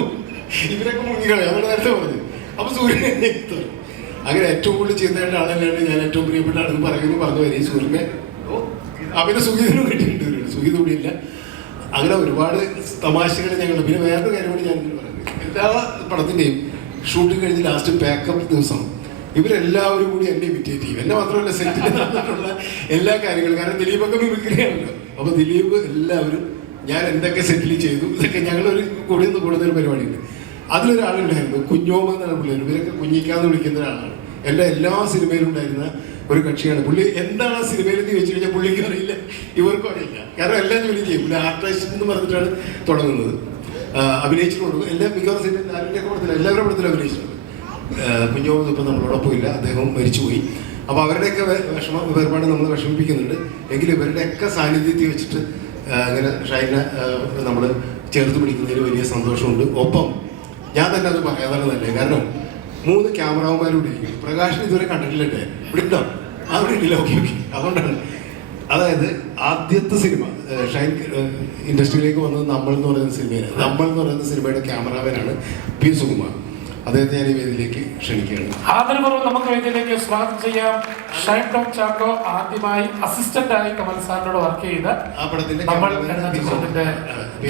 ഇവരൊക്കെ മുങ്ങിക്കളയും, നമ്മൾ നേരത്തെ പറഞ്ഞു. അപ്പൊ സൂര്യനെ അങ്ങനെ ഏറ്റവും കൂടുതൽ ചീത്തയായിട്ട് ആളല്ലാണ്ട് ഞാൻ ഏറ്റവും പ്രിയപ്പെട്ട ആണെന്ന് പറഞ്ഞു വരും. സൂര്യനെ പിന്നെ സുഗീതനും കിട്ടിയിട്ടുണ്ട്, സുഗീത കൂടിയില്ല. അങ്ങനെ ഒരുപാട് തമാശകൾ ഞങ്ങൾ. പിന്നെ വേറൊരു കാര്യം കൂടി ഞാൻ പറയുന്നത്, എല്ലാ പടത്തിൻ്റെയും ഷൂട്ടിംഗ് കഴിഞ്ഞ് ലാസ്റ്റ് പാക്കപ്പ് ദിവസം ഇവരെല്ലാവരും കൂടി എന്നെ ഇമിറ്റേറ്റ് ചെയ്യും. എന്നെ മാത്രമല്ല, സെറ്റിൽ നടന്നിട്ടുള്ള എല്ലാ കാര്യങ്ങളും. കാരണം ദിലീപൊക്കെ മിമിക്രിയാണല്ലോ. അപ്പോൾ ദിലീപ് എല്ലാവരും ഞാൻ എന്തൊക്കെ സെറ്റിൽ ചെയ്തു ഇതൊക്കെ ഞങ്ങളൊരു കൂടുന്നൊരു പരിപാടിയുണ്ട്. അതിലൊരാളുണ്ടായിരുന്നു കുഞ്ഞോമ എന്നാണ് പിള്ളേർ. ഇവരൊക്കെ കുഞ്ഞിക്കാന്ന് വിളിക്കുന്ന ഒരാളാണ്. എൻ്റെ എല്ലാ സിനിമയിലും ഉണ്ടായിരുന്ന ഒരു കക്ഷിയാണ് പുള്ളി. എന്താണ് ആ സിനിമയിൽ എന്ന് ചോദിച്ചു കഴിഞ്ഞാൽ പുള്ളിക്ക് അറിയില്ല, ഇവർക്കും അറിയില്ല. കാരണം എല്ലാം ജോലി ചെയ്യും. പുള്ളി ആർട്ടിസ്റ്റ് എന്ന് പറഞ്ഞിട്ടാണ് തുടങ്ങുന്നത്. അഭിനയിച്ചിട്ടുണ്ട് എല്ലാ മിക്കവാറും സിനിമ നാലിൻ്റെ പടത്തിൽ എല്ലാവരുടെ പടത്തിലും അഭിനയിച്ചിട്ടുണ്ട്. കുഞ്ഞോമത് ഇപ്പം നമ്മളോടൊപ്പം ഇല്ല, അദ്ദേഹം മരിച്ചുപോയി. അപ്പോൾ അവരുടെയൊക്കെ വേർപാട് നമ്മൾ വിഷമിപ്പിക്കുന്നുണ്ട്. എങ്കിലും ഇവരുടെയൊക്കെ സാന്നിധ്യത്തിൽ വെച്ചിട്ട് അങ്ങനെ ഷൈനെ നമ്മൾ ചേർത്ത് പിടിക്കുന്നതിൽ വലിയ സന്തോഷമുണ്ട്. ഒപ്പം ഞാൻ തന്നെ അത് പറയാതാണ് നല്ലത്. കാരണം 3 ക്യാമറമാരൂടെ ഇരിക്കും. പ്രകാശൻ ഇതുവരെ കണ്ടിട്ടില്ലേ? വിളിക്കാം, അവിടെ ഇല്ല. ഓക്കെ. അതുകൊണ്ടാണ്, അതായത് ആദ്യത്തെ സിനിമ ഷൈൻ ഇൻഡസ്ട്രിയിലേക്ക് വന്നത് നമ്മൾ എന്ന് പറയുന്ന സിനിമയാണ്. നമ്മൾ എന്ന് പറയുന്ന സിനിമയുടെ ക്യാമറാമാനാണ് പി സുകുമാർ. അദ്ദേഹത്തെ ഞാൻ ഈ വേദിയിലേക്ക് ക്ഷണിക്കുകയാണ്. ആദരപൂർവ്വം നമുക്ക് വേദിയിലേക്ക് സ്വാഗതം ചെയ്യാം. ഷൈൻ ടോം ചാക്കോ ആദ്യമായി അസിസ്റ്റന്റായി കമൽ സാറിനോട് വർക്ക് ചെയ്ത ആ പടത്തിന്റെ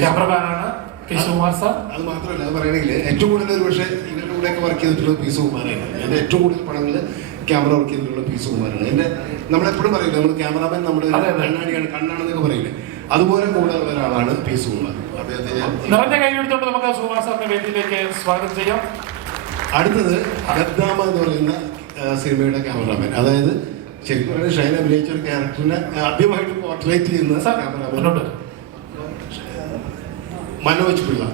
ക്യാമറമാനാണ് പി സുകുമാർ സാർ. അത് മാത്രമല്ല, അത് പറയണമെങ്കിൽ ഏറ്റവും കൂടുതൽ ഒരു പക്ഷേ ഇവരുടെ കൂടെയൊക്കെ വർക്ക് ചെയ്തിട്ടുള്ളത് പി സുകുമാറാണ്. എൻ്റെ ഏറ്റവും കൂടുതൽ പടങ്ങളിൽ ക്യാമറ വർക്ക് ചെയ്തിട്ടുള്ളത് പി സുകുമാറാണ്. എൻ്റെ നമ്മളെപ്പോഴും പറയില്ല, നമ്മൾ ക്യാമറാമാൻ നമ്മുടെ കണ്ണാടിയാണ്, കണ്ണാണെന്നൊക്കെ പറയില്ലേ, അതുപോലെ കൂടെ ഉള്ള ഒരാളാണ് പി സുകുമാർ. അദ്ദേഹത്തെ ഞാൻ നിറഞ്ഞ കൈ എടുത്തുകൊണ്ട് നമുക്ക് സുകുമാർ സാറിന്റെ വേദിയിലേക്ക് സ്വാഗതം ചെയ്യാം. അടുത്തത് ഗദ്ദാമ എന്ന് പറയുന്ന സിനിമയുടെ ക്യാമറാമാൻ. അതായത് ശരിക്കും പറഞ്ഞാൽ ഷൈൻ അഭിനയിച്ച ഒരു ക്യാരക്ടറിനെ ആദ്യമായിട്ട് പോർട്രേറ്റ് ചെയ്യുന്ന ക്യാമറാമാൻ മനോജ് പിള്ള.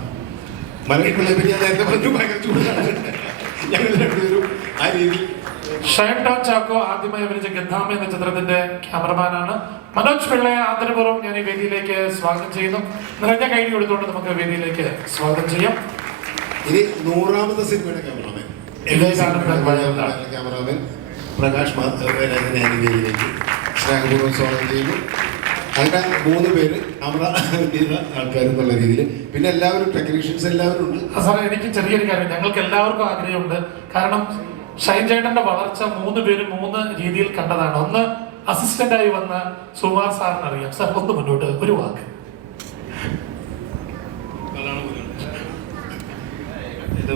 മനോജ് പിള്ളയെ പറ്റി ഞാൻ നേരത്തെ പറഞ്ഞു, ഭയങ്കര ചൂടാണ്. ഞങ്ങൾ രണ്ടുപേരും ആ രീതി. ഷൈൻ ടോം ചാക്കോ ആദ്യമായി അഭിനയിച്ച ഗദ്ദാമ എന്ന ചിത്രത്തിന്റെ ക്യാമറമാനാണ് മനോജ് പിള്ളയെ ആദരപൂർവ്വം ഞാൻ ഈ വേദിയിലേക്ക് സ്വാഗതം ചെയ്യുന്നു. നിറഞ്ഞ കൈ കൊടുത്തുകൊണ്ട് നമുക്ക് വേദിയിലേക്ക് സ്വാഗതം ചെയ്യാം. ഇനി 100ാമത്തെ സിനിമയുടെ ക്യാമറാമാൻ, ക്യാമറാമാൻ പ്രകാശ് വേദിയിലേക്ക് സ്നേഹപൂർവ്വം സ്വാഗതം ചെയ്യുന്നു. അങ്ങനെ 3 പേര് നമ്മുടെ ചെയ്ത ആൾക്കാരെന്നുള്ള രീതിയിൽ, പിന്നെ എല്ലാവരും ടെക്നീഷ്യൻസ് എല്ലാവരും ഉണ്ട്. സാറേ, എനിക്ക് ചെറിയൊരു കാര്യം, ഞങ്ങൾക്ക് എല്ലാവർക്കും ആഗ്രഹമുണ്ട്. കാരണം ഷൈൻ ചേട്ടന്റെ വളർച്ച 3 പേരും 3 രീതിയിൽ കണ്ടതാണ്. ഒന്ന് അസിസ്റ്റന്റായി വന്ന സുമാർ സാറിന് അറിയാം. സാർ ഒന്ന് മുന്നോട്ട് ഒരു വാക്ക്.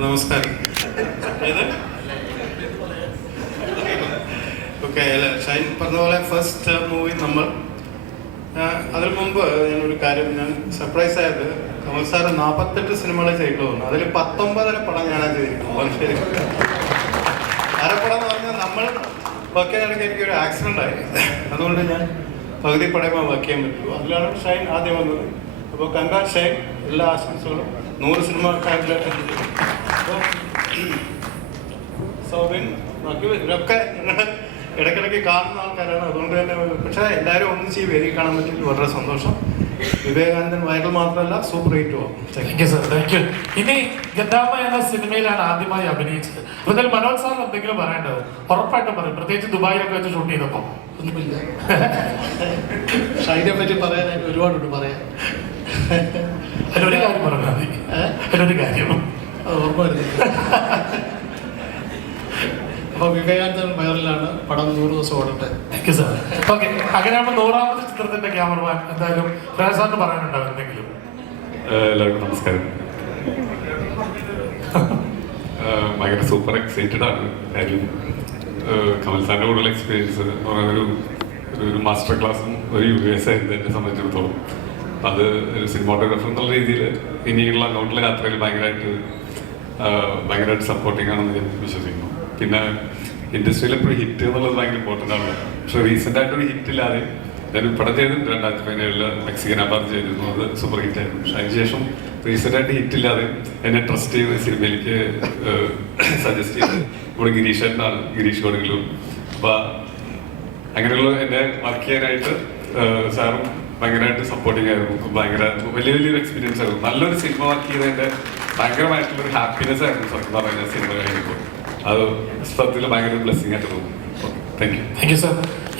നമസ്കാരം. ഓക്കെ, ഷൈൻ പറഞ്ഞ പോലെ ഫസ്റ്റ് മൂവി നമ്മൾ അതിന് മുമ്പ് ഞാനൊരു കാര്യം, ഞാൻ സർപ്രൈസ് ആയത് കമൽ സാറ് 48 സിനിമകളെ ചെയ്തിട്ടുള്ളൂ. അതിൽ 19 പടം ഞാനാ ചെയ്തിരിക്കുന്നു. അരപ്പടം എന്ന് പറഞ്ഞാൽ നമ്മൾ വർക്ക് ചെയ്യാനാണെങ്കിൽ എനിക്കൊരു ആക്സിഡൻ്റ് ആയി, അതുകൊണ്ട് ഞാൻ പകുതി പടമേ വർക്ക് ചെയ്യാൻ പറ്റുള്ളൂ. അതിലാണ് ഷൈൻ ആദ്യം വന്നത്. അപ്പോൾ കൺഗ്രാറ്റ് ഷൈൻ, എല്ലാ ആശംസകളും. 100 സിനിമ കാൻഡിഡേറ്റ്. അപ്പോൾ സൗബിൻ ബാക്കി ഇവരൊക്കെ ഇടയ്ക്കിടയ്ക്ക് കാണുന്ന ആൾക്കാരാണ്, അതുകൊണ്ട് തന്നെ. പക്ഷേ എല്ലാവരും ഒന്നിച്ച് ഈ വേദി കാണാൻ പറ്റിയത് വളരെ സന്തോഷം. വിവേകാനന്ദൻ വൈറൽ മാത്രമല്ല, സൂപ്പർ ഹിറ്റ് ആവും. Thank you sir, thank you. ഇനി ഗദ്ദാമ എന്ന സിനിമയിലാണ് ആദ്യമായി അഭിനയിച്ചത്. അപ്പൊ എന്തായാലും മനോജ് സാർ എന്തെങ്കിലും പറയേണ്ടത് ഉറപ്പായിട്ടും പറയും, പ്രത്യേകിച്ച് ദുബായിലൊക്കെ വെച്ച് ഷൂട്ട് ചെയ്തപ്പോൾ. ഒന്നുമില്ല, ഷൈനെ പറ്റി പറയാനായിട്ട് ഒരുപാടുണ്ട് പറയാൻ. അതിലൊരു കാര്യം പറഞ്ഞാൽ മതി. അതിലൊരു കാര്യം ഓർമ്മ വരുന്നില്ല. അപ്പോൾ വിവേകാനന്ദൻ വൈറലാണ്. പടം 100 ദിവസം ഓടട്ടെ. Thank you sir. ഓക്കെ, അങ്ങനെയാകുമ്പോൾ 100ാമത്തെ ചിത്രത്തിന്റെ ക്യാമറമാൻ എന്തായാലും സാറിന് പറയാനുണ്ടാവും എന്തെങ്കിലും? എല്ലാവർക്കും നമസ്കാരം. ഭയങ്കര സൂപ്പർ എക്സൈറ്റഡ് ആണ്. കാര്യം കമൽ സാറിൻ്റെ കൂടുതൽ എക്സ്പീരിയൻസ് എന്ന് പറയുന്ന ഒരു മാസ്റ്റർ ക്ലാസ്സും ഒരു US ആയിരുന്നു എന്നെ സംബന്ധിച്ചിടത്തോളം. അപ്പം അത് ഒരു സിനിമാറ്റോഗ്രാഫർ എന്നുള്ള രീതിയിൽ ഇനിയുള്ള അങ്ങോട്ടുള്ള യാത്രയിൽ ഭയങ്കരമായിട്ട് സപ്പോർട്ടിങ് ആണെന്ന് ഞാൻ വിശ്വസിക്കുന്നു. പിന്നെ ഇൻഡസ്ട്രിയിൽ എപ്പോഴും ഹിറ്റ് എന്നുള്ളത് ഭയങ്കര ഇമ്പോർട്ടൻ്റ് ആണ്. പക്ഷേ റീസെൻ്റ് ആയിട്ടൊരു ഹിറ്റ് ഇല്ലാതെ ഞാൻ പടം ചെയ്തിട്ടുണ്ട്. 2017 മെക്സിക്കൻ അബാർ ചെയ്തിരുന്നു, അത് സൂപ്പർ ഹിറ്റ് ആയിരുന്നു. പക്ഷേ അതിനുശേഷം റീസെൻ്റ് ആയിട്ട് ഹിറ്റ് ഇല്ലാതെ എന്നെ ട്രസ്റ്റ് ചെയ്ത് സിനിമയിലേക്ക് സജസ്റ്റ് ചെയ്ത് ഇവിടെ ഗിരീഷേട്ടനാണ്, ഗിരീഷ് കൊടുങ്ങല്ലൂർ. അപ്പോൾ അങ്ങനെയുള്ള എന്നെ വർക്ക് ചെയ്യാനായിട്ട് സാറും ഭയങ്കരമായിട്ട് സപ്പോർട്ടിങ് ആയിരുന്നു. ഭയങ്കര വലിയൊരു എക്സ്പീരിയൻസ് ആയിരുന്നു. നല്ലൊരു സിനിമ വർക്ക് ചെയ്തതിൻ്റെ ഭയങ്കരമായിട്ടുള്ളൊരു ഹാപ്പിനെസ് ആയിരുന്നു സത്യം പറഞ്ഞാൽ സിനിമ കഴിഞ്ഞപ്പോൾ. അത് സത്യത്തിൽ ഭയങ്കര ബ്ലെസ്സിങ് ആയിട്ട് തോന്നുന്നു. Thank you. Thank you sir.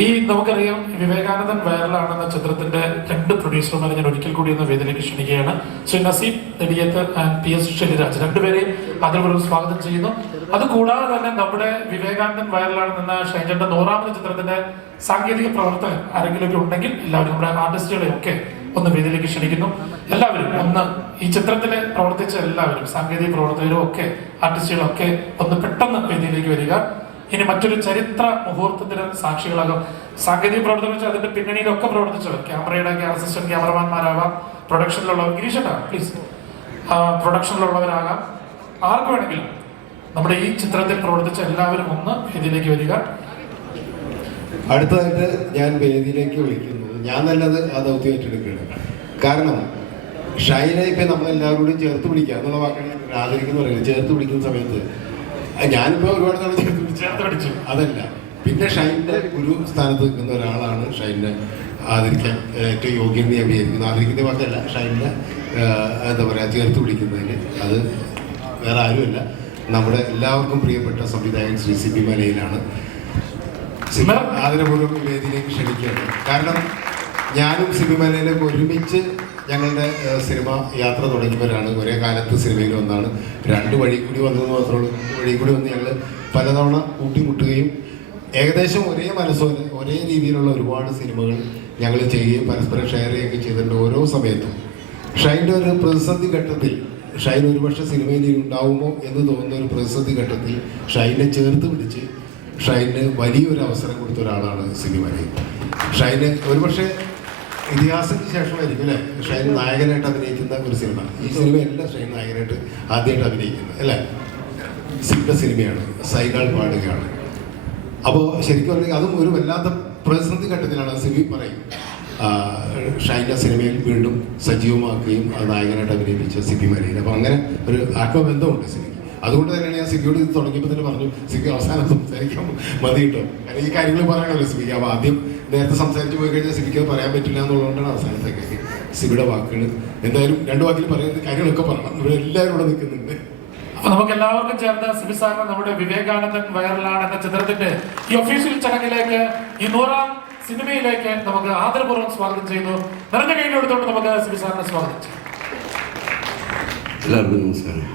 ഈ നമുക്കറിയാം വിവേകാനന്ദൻ വൈറലാണെന്ന ചിത്രത്തിന്റെ 2 പ്രൊഡ്യൂസർമാരെ ഞാൻ ഒരിക്കൽ കൂടി ഒന്ന് വേദിയിലേക്ക് ക്ഷണിക്കുകയാണ്. ശ്രീ നസീബ് നെടിയത്ത് ആൻഡ് PS ശരിരാജ്, 2 പേരെയും അതിലൂടെ സ്വാഗതം ചെയ്യുന്നു. അതുകൂടാതെ തന്നെ നമ്മുടെ വിവേകാനന്ദൻ വൈറലാണെന്ന ഷൈൻചേട്ടന്റെ 100ാമത്തെ ചിത്രത്തിന്റെ സാങ്കേതിക പ്രവർത്തകർ ആരെങ്കിലും ഒക്കെ ഉണ്ടെങ്കിൽ എല്ലാവരും നമ്മുടെ ആർട്ടിസ്റ്റുകളെ ഒക്കെ ഒന്ന് വേദിയിലേക്ക് ക്ഷണിക്കുന്നു. എല്ലാവരും ഒന്ന് ഈ ചിത്രത്തിൽ പ്രവർത്തിച്ച എല്ലാവരും, സാങ്കേതിക പ്രവർത്തകരും ഒക്കെ ആർട്ടിസ്റ്റുകളും ഒക്കെ ഒന്ന് പെട്ടെന്ന് വേദിയിലേക്ക് വരിക. ഇനി മറ്റൊരു ചരിത്ര മുഹൂർത്തത്തിന് സാക്ഷികളാകും. സാങ്കേതിക പ്രവർത്തനം വെച്ചാൽ അതിന്റെ പിന്നണിയിലൊക്കെ പ്രവർത്തിച്ചവർ, ക്യാമറയുടെ അസിസ്റ്റന്റ് ക്യാമറമാൻമാരാകാം, പ്രൊഡക്ഷനിലുള്ളവർ, ഗിരീഷേട്ടാ പ്ലീസ്, പ്രൊഡക്ഷനിലുള്ളവരാകാം, ആർക്ക് വേണമെങ്കിലും നമ്മുടെ ഈ ചിത്രത്തിൽ പ്രവർത്തിച്ച എല്ലാവരും ഒന്ന് വേദിയിലേക്ക് വരിക. അടുത്തതായിട്ട് ഞാൻ വേദിയിലേക്ക് വിളിക്കുന്നത്, ഞാൻ നല്ലത് ആ ദൗത്യം ഏറ്റെടുക്കുകയാണ്. കാരണം ഷൈനെ ഇപ്പം നമ്മളെല്ലാവരോടും ചേർത്ത് പിടിക്കുക എന്നുള്ള വാക്കാണ് ആദരിക്കുന്നു പറയുന്നത്. ചേർത്ത് പിടിക്കുന്ന സമയത്ത് ഞാനിപ്പോൾ ഒരുപാട് തവണ ചേർത്ത് പിടിച്ചു, അതല്ല. പിന്നെ ഷൈൻ്റെ ഒരു സ്ഥാനത്ത് നിൽക്കുന്ന ഒരാളാണ് ഷൈനെ ആദരിക്കാൻ ഏറ്റവും യോഗ്യം ഞാൻ വിചാരിക്കുന്നു. ആദരിക്കുന്ന വാക്കല്ല, ഷൈനെ എന്താ പറയുക ചേർത്ത് പിടിക്കുന്നതിന് അത് വേറെ ആരുമല്ല, നമ്മുടെ എല്ലാവർക്കും പ്രിയപ്പെട്ട സംവിധായകൻ ശ്രീ സിബി മലയിലാണ്. ആദരപൂർവ്വം വേദിയിലേക്ക് ക്ഷണിക്കുകയാണ്. കാരണം ഞാനും സിബി മലയിലേക്ക് ഒരുമിച്ച് ഞങ്ങളുടെ സിനിമ യാത്ര തുടങ്ങിയവരാണ്. ഒരേ കാലത്ത് സിനിമയിൽ വന്നാണ്. 2 വഴി കൂടി വന്നതെന്ന് മാത്രമേ ഉള്ളൂ. വഴി കൂടി വന്ന് ഞങ്ങൾ പലതവണ കൂട്ടിമുട്ടുകയും ഏകദേശം ഒരേ മനസ്സോടെ ഒരേ രീതിയിലുള്ള ഒരുപാട് സിനിമകൾ ഞങ്ങൾ ചെയ്യുകയും പരസ്പരം ഷെയർ ചെയ്യുകയൊക്കെ ചെയ്തിട്ടുണ്ട്. ഓരോ സമയത്തും ഷൈൻ്റെ ഒരു പ്രതിസന്ധി ഘട്ടത്തിൽ, ഷൈൻ ഒരുപക്ഷെ സിനിമയിൽ ഉണ്ടാവുമോ എന്ന് തോന്നുന്ന ഒരു പ്രതിസന്ധി ഘട്ടത്തിൽ ഷൈനെ ചേർത്ത് പിടിച്ച് ഷൈന് വലിയൊരു അവസരം കൊടുത്ത ഒരാളാണ് സിബി മലയിൽ. ഷൈന് ഒരുപക്ഷെ ഇതിഹാസത്തിന് ശേഷമായിരിക്കും അല്ലേ ഷൈൻ നായകനായിട്ട് അഭിനയിക്കുന്ന ഒരു സിനിമ. ഈ സിനിമയല്ല ഷൈൻ നായകനായിട്ട് ആദ്യമായിട്ട് അഭിനയിക്കുന്നത് അല്ലേ, സിബിയുടെ സിനിമയാണ്, സൈഗാൾ പാടുകയാണ്. അപ്പോൾ ശരിക്കും പറഞ്ഞാൽ അതും ഒരു വല്ലാത്ത പ്രതിസന്ധി ഘട്ടത്തിലാണ് സിബി പറയും ഷൈൻ്റെ സിനിമയിൽ വീണ്ടും സജീവമാക്കുകയും അത് നായകനായിട്ട് അഭിനയിപ്പിച്ച സിബി മലയിൽ. അപ്പോൾ അങ്ങനെ ഒരു ആത്മബന്ധമുണ്ട് സിബിക്ക്. അതുകൊണ്ട് തന്നെയാണ് ഞാൻ സിബിയോട് ഇത് തുടങ്ങിയപ്പോൾ തന്നെ പറഞ്ഞു, സിബി അവസാനം സംസാരിക്കാൻ മതി കേട്ടോ, കാരണം ഈ കാര്യങ്ങൾ പറയണമല്ലോ സിബിക്ക്. അപ്പോൾ ആദ്യം നേരത്തെ സംസാരിച്ച് പോയി കഴിഞ്ഞാൽ സിബിക്ക് അത് പറയാൻ പറ്റില്ല എന്നുള്ളതുകൊണ്ടാണ് അവസാനത്തേക്ക് സിബിയുടെ വാക്കുകൾ. എന്തായാലും 2 വാക്കിൽ പറയുന്ന കാര്യങ്ങളൊക്കെ പറയണം. ഇവിടെ എല്ലാവരും ഇവിടെ നിൽക്കുന്നുണ്ട്. അപ്പൊ നമുക്ക് എല്ലാവർക്കും ചേർന്ന് സിബി സാറിന് നമ്മുടെ വിവേകാനന്ദൻ വൈറലാണ് എന്ന ചിത്രത്തിന്റെ ഈ ഒഫീഷ്യൽ ചടങ്ങിലേക്ക്, ഈ 100ാം സിനിമയിലേക്ക് നമുക്ക് ആദരപൂർവ്വം സ്വാഗതം ചെയ്യുന്നു. നിറഞ്ഞ കൈയിലെടുത്തുകൊണ്ട് നമുക്ക് സിബി സാറിനെ സ്വാഗതം ചെയ്യാം. എല്ലാവർക്കും നമസ്കാരം.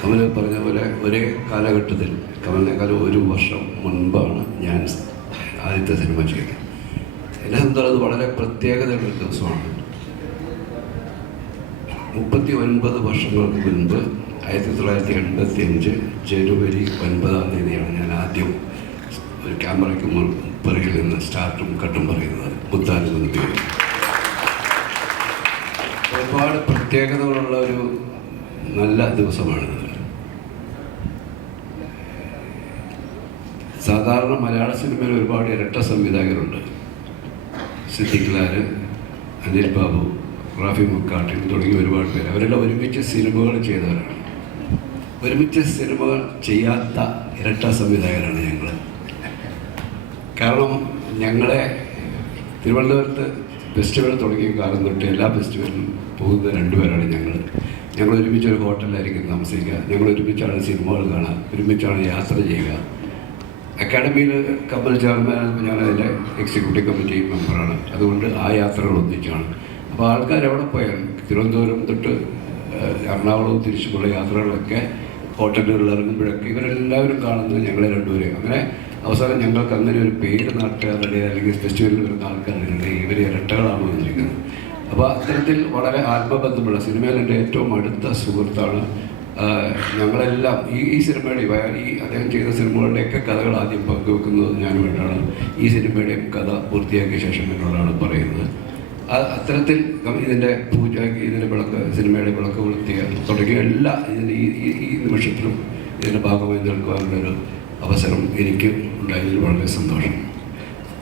കമൽ പറഞ്ഞ പോലെ ഒരേ കാലഘട്ടത്തിൽ, കമലിനേക്കാളും 1 വർഷം മുൻപാണ് ഞാൻ ആദ്യത്തെ സിനിമ ചെയ്തത്. എന്നെ സംബന്ധിച്ചത് വളരെ പ്രത്യേകതയുള്ള ദിവസമാണ്. 39 വർഷങ്ങൾക്ക് മുൻപ് 1985 ജനുവരി 9-ാം തീയതിയാണ് ഞാൻ ആദ്യം ഒരു ക്യാമറയ്ക്ക് പുറകിൽ നിന്ന് സ്റ്റാർട്ടും കട്ടും പറയുന്നത്. മുത്താനും എന്ന് പേര്. ഒരുപാട് പ്രത്യേകതകളുള്ള ഒരു നല്ല ദിവസമാണിത്. സാധാരണ മലയാള സിനിമയിൽ ഒരുപാട് ഇരട്ട സംവിധായകരുണ്ട്. സിദ്ദിഖ് ലാൽ, അനിൽ ബാബു, റാഫി മുക്കാട്ടിൽ തുടങ്ങി ഒരുപാട് പേര്. അവരെല്ലാം ഒരുമിച്ച് സിനിമകൾ ചെയ്തവരാണ്. ഒരുമിച്ച് സിനിമകൾ ചെയ്യാത്ത ഇരട്ട സംവിധായകരാണ് ഞങ്ങൾ. കാരണം ഞങ്ങളെ തിരുവനന്തപുരത്ത് ഫെസ്റ്റിവൽ തുടങ്ങിയ കാലം തൊട്ട് എല്ലാ ഫെസ്റ്റിവലിലും പോകുന്ന 2 പേരാണ് ഞങ്ങൾ. ഞങ്ങൾ ഒരുമിച്ച് ഒരു ഹോട്ടലിലായിരിക്കും താമസിക്കുക. ഞങ്ങൾ ഒരുമിച്ചാണ് സിനിമകൾ കാണുക, ഒരുമിച്ചാണ് യാത്ര ചെയ്യുക. അക്കാഡമിയിൽ കമൽ ചെയർമാനാകുമ്പോൾ ഞാൻ അതിൻ്റെ എക്സിക്യൂട്ടീവ് കമ്മിറ്റി മെമ്പറാണ്. അതുകൊണ്ട് ആ യാത്രകൾ ഒന്നിച്ചാണ്. അപ്പോൾ ആൾക്കാർ എവിടെ പോയാലും തിരുവനന്തപുരം തൊട്ട് എറണാകുളവും തിരിച്ചുമുള്ള യാത്രകളൊക്കെ ഹോട്ടലുകളിൽ ഇറങ്ങുമ്പോഴൊക്കെ ഇവരെല്ലാവരും കാണുന്നത് ഞങ്ങളെ 2 പേരെയും. അങ്ങനെ അവസാനം ഞങ്ങൾക്ക് അങ്ങനെ ഒരു പേര് നാട്ടുകാരുടെ അല്ലെങ്കിൽ ഫെസ്റ്റിവലിൽ വരുന്ന ആൾക്കാരുടെ ഇവർ ഇരട്ടകളാണ് വന്നിരിക്കുന്നത്. അപ്പോൾ അത്തരത്തിൽ വളരെ ആത്മബന്ധമുള്ള സിനിമയിൽ എൻ്റെ ഏറ്റവും അടുത്ത സുഹൃത്താണ്. ഞങ്ങളെല്ലാം ഈ സിനിമയുടെ ഈ അദ്ദേഹം ചെയ്ത സിനിമകളുടെയൊക്കെ കഥകൾ ആദ്യം പങ്കുവെക്കുന്നത് ഞാനുമായിട്ടാണ്. ഈ സിനിമയുടെയും കഥ പൂർത്തിയാക്കിയ ശേഷം എന്നോടാണ് പറയുന്നത്. അത്തരത്തിൽ ഇതിൻ്റെ പൂജ, ഇതിൻ്റെ വിളക്ക്, സിനിമയുടെ വിളക്ക് കൊളുത്തിയ തുടങ്ങിയ എല്ലാ ഇതിൻ്റെ ഈ നിമിഷത്തിലും ഇതിൻ്റെ ഭാഗമായി നിൽക്കുവാനുള്ളൊരു അവസരം എനിക്ക് ഉണ്ടായതിൽ വളരെ സന്തോഷം.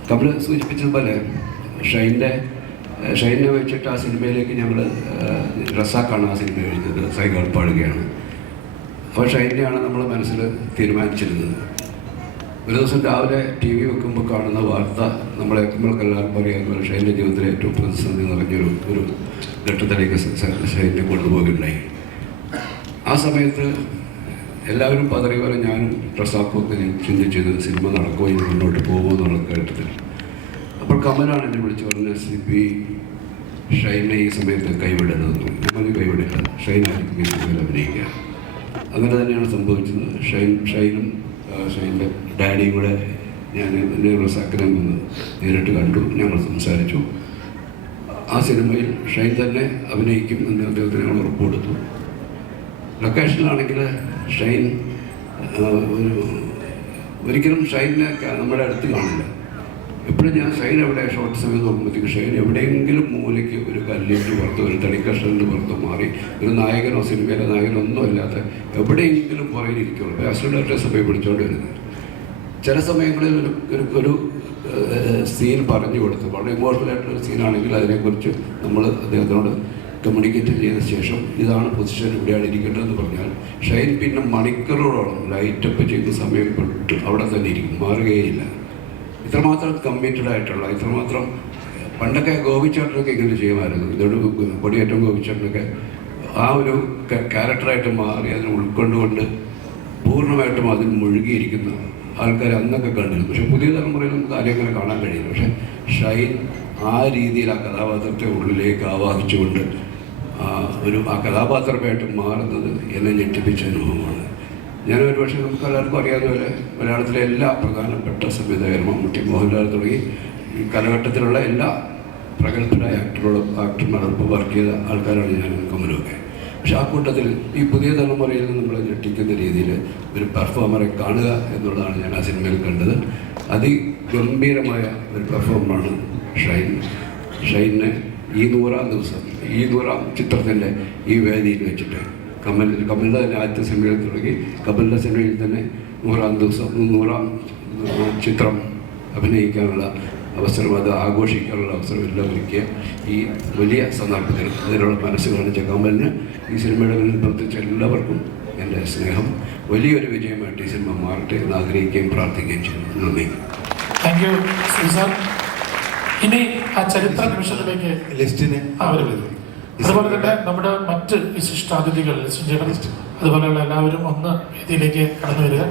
കമൽ സൂചിപ്പിച്ചതുപോലെ ഷൈനെ വെച്ചിട്ട് ആ സിനിമയിലേക്ക് ഞങ്ങൾ റസാഖാണ് ആ സിനിമ എഴുതിയത്, സൈഗാൾ പാടുകയാണ്. അപ്പോൾ ഷൈനെയാണ് നമ്മൾ മനസ്സിൽ തീരുമാനിച്ചിരുന്നത്. ഒരു ദിവസം രാവിലെ TV വെക്കുമ്പോൾ കാണുന്ന വാർത്ത നമ്മളെ നമ്മൾക്കെല്ലാവർക്കും അറിയാവുന്ന ഷൈൻ്റെ ജീവിതത്തിലെ ഏറ്റവും പ്രതിസന്ധി നിറഞ്ഞൊരു ഘട്ടത്തിലേക്ക് ഷൈനെ കൊണ്ടുപോകുകയുണ്ടായി. ആ സമയത്ത് എല്ലാവരും പതറി പോലെ ഞാനും റസാഖൊക്കെ ചിന്തിച്ചത് സിനിമ നടക്കുമോ, ഇനി മുന്നോട്ട് പോകുമോ എന്നുള്ള ഘട്ടത്തിൽ. അപ്പോൾ കമലാണ് എന്നെ വിളിച്ച് പറഞ്ഞത്, സിബി ഷൈനെ ഈ സമയത്ത് കൈവിടരുതെന്ന്. ഞാൻ കൈവിടില്ല, ഷൈനായിരിക്കും ഈ സിനിമയിൽ അഭിനയിക്കുക. അങ്ങനെ തന്നെയാണ് സംഭവിച്ചത്. ഷൈനും ഷൈൻ്റെ ഡാഡിയും കൂടെ എന്നെ റസാഖിനെ വന്ന് നേരിട്ട് കണ്ടു. ഞങ്ങൾ സംസാരിച്ചു. ആ സിനിമയിൽ ഷൈൻ തന്നെ അഭിനയിക്കും എന്ന് അദ്ദേഹത്തിന് ഞങ്ങൾ ഉറപ്പ് കൊടുത്തു. ലൊക്കേഷനിലാണെങ്കിൽ ഷൈൻ ഒരിക്കലും ഷൈനെ നമ്മുടെ അടുത്ത് കാണില്ല. എപ്പോഴും ഞാൻ ഷൈൻ എവിടെ ഷോർട്ട് സമയം നോക്കുമ്പോഴത്തേക്ക് ഷൈൻ എവിടെയെങ്കിലും മൂലയ്ക്ക് ഒരു കല്ലിൻ്റെ പുറത്ത്, ഒരു തടിക്കഷ്ണൻ്റെ പുറത്ത് മാറി, ഒരു നായകനോ സിനിമയിലെ നായകനോ ഒന്നും അല്ലാത്ത എവിടെയെങ്കിലും പുറകിലിരിക്കുള്ളൂ. അപ്പോൾ അസിസ്റ്റന്റ് ഡയറക്ടറെ സഭയെ പിടിച്ചുകൊണ്ട് വരുന്നത്. ചില സമയങ്ങളിൽ ഒരു സീൻ പറഞ്ഞു കൊടുത്തു, വളരെ ഇമോഷണലായിട്ടുള്ള സീനാണെങ്കിൽ അതിനെക്കുറിച്ച് നമ്മൾ അദ്ദേഹത്തിനോട് കമ്മ്യൂണിക്കേറ്റ് ചെയ്ത ശേഷം ഇതാണ് പൊസിഷൻ, ഇവിടെയാണ് ഇരിക്കേണ്ടതെന്ന് പറഞ്ഞാൽ ഷൈൻ പിന്നെ മണിക്കൂറുകളോളം ലൈറ്റപ്പ് ചെയ്ത സമയം പെട്ട് അവിടെ തന്നെ ഇരിക്കും, മാറുകയില്ല. ഇത്രമാത്രം കമ്മിറ്റഡ് ആയിട്ടുള്ള, ഇത്രമാത്രം പണ്ടൊക്കെ ഗോപിച്ചേട്ടനൊക്കെ ഇങ്ങനെ ചെയ്യുമായിരുന്നു. ഇതോട് കൊടിയേറ്റം ഗോപിച്ചേട്ടനൊക്കെ ആ ഒരു ക്യാരക്ടറായിട്ട് മാറി അതിനെ ഉൾക്കൊണ്ടുകൊണ്ട് പൂർണ്ണമായിട്ടും അതിൽ മുഴുകിയിരിക്കുന്ന ആൾക്കാർ അന്നൊക്കെ കണ്ടിരുന്നു. പക്ഷേ പുതിയ തലമുറയിൽ നമുക്ക് ആരെയും അങ്ങനെ കാണാൻ കഴിയില്ല. പക്ഷേ ഷൈൻ ആ രീതിയിൽ ആ കഥാപാത്രത്തെ ഉള്ളിലേക്ക് ആവാഹിച്ചുകൊണ്ട് ആ കഥാപാത്രമായിട്ട് മാറുന്നത് എന്നെ ഞെട്ടിപ്പിച്ച അനുഭവമാണ്. ഞാനൊരു പക്ഷേ നമുക്ക് എല്ലാവർക്കും അറിയാവുന്ന പോലെ മലയാളത്തിലെ എല്ലാ പ്രധാനപ്പെട്ട സംവിധായകരും മമ്മൂട്ടി, മോഹൻലാൽ തുടങ്ങി ഈ കാലഘട്ടത്തിലുള്ള എല്ലാ പ്രഗത്ഭരായ ആക്ടർമാരോടൊപ്പം വർക്ക് ചെയ്ത ആൾക്കാരാണ് ഞാനും കമലുമൊക്കെ. പക്ഷെ ആ കൂട്ടത്തിൽ ഈ പുതിയ തലമുറയിൽ നമ്മളെ ഞെട്ടിക്കുന്ന രീതിയിൽ ഒരു പെർഫോമറെ കാണുക എന്നുള്ളതാണ് ഞാൻ ആ സിനിമയിൽ കണ്ടത്. അതിഗംഭീരമായ ഒരു പെർഫോമറാണ് ഷൈനെ ഈ 100ാം ദിവസം, ഈ 100ാം ചിത്രത്തിൻ്റെ ഈ വേദിയിൽ വെച്ചിട്ട് കമലിൻ്റെ തന്നെ ആദ്യത്തെ സിനിമയിൽ തുടങ്ങി കമലിൻ്റെ സിനിമയിൽ തന്നെ 100ാം ദിവസം 100ാം ചിത്രം അഭിനയിക്കാനുള്ള അവസരം, അത് ആഘോഷിക്കാനുള്ള അവസരം എല്ലാം ഒരുക്കിയ ഈ വലിയ സന്ദർഭത്തിൽ അതിനുള്ള മനസ്സ് കാണിച്ച കമലിന്, ഈ സിനിമയുടെ മുന്നിൽ പ്രവർത്തിച്ച എല്ലാവർക്കും എൻ്റെ സ്നേഹം. വലിയൊരു വിജയമായിട്ട് ഈ സിനിമ മാറട്ടെ എന്ന് ആഗ്രഹിക്കുകയും പ്രാർത്ഥിക്കുകയും ചെയ്യുന്നു. നന്ദി. Thank you sir. ഇനി ആ ചരിത്ര നിമിഷത്തിലേക്ക് ലിസ്റ്റിന് അതുപോലെ തന്നെ നമ്മുടെ മറ്റ് വിശിഷ്ടാതിഥികൾ അതുപോലെയുള്ള എല്ലാവരും ഒന്ന് വേദിയിലേക്ക് കടന്നു വരിക.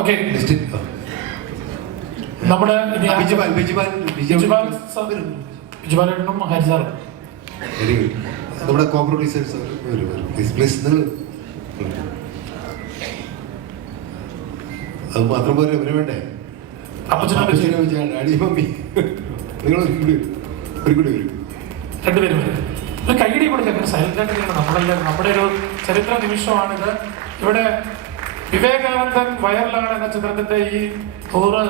ഓക്കെ, നമ്മുടെ ബിജുപാലേട്ടനും ഹരിസാറും വെരി ഗുഡ്. നമ്മുടെ കോ പ്രൊഡ്യൂസേഴ്സ് പ്ലീസ് നിങ്ങൾ അത് മാത്രം പോലെ ഇവര് വേണ്ടേ? അപ്പച്ചനും ഡാഡി മമ്മി നിങ്ങൾ ഒരു കൂടി വരും. രണ്ടുപേരും വരും. ഒരു കൈയടി കൊടുക്കാൻ സൈലന്റ് ആയിട്ടാണ് നമ്മളെല്ലാം. നമ്മുടെ ഒരു ചരിത്ര നിമിഷമാണിത്. ഇവിടെ വിവേകാനന്ദൻ വൈറലാണ് എന്ന ചിത്രത്തിന്റെ ഈ 100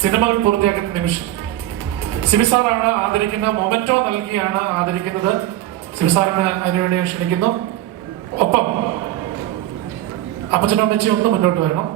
സിനിമകൾ പൂർത്തിയാക്കുന്ന നിമിഷം സിബിസാറാണ് ആദരിക്കുന്ന. മൊമെന്റോ നൽകിയാണ് ആദരിക്കുന്നത്. സിബിസാറിന് അതിനുവേണ്ടി ക്ഷണിക്കുന്നു. ഒപ്പം അപ്പച്ചനും അമ്മച്ചിയും ഒന്ന് മുന്നോട്ട് വരണം.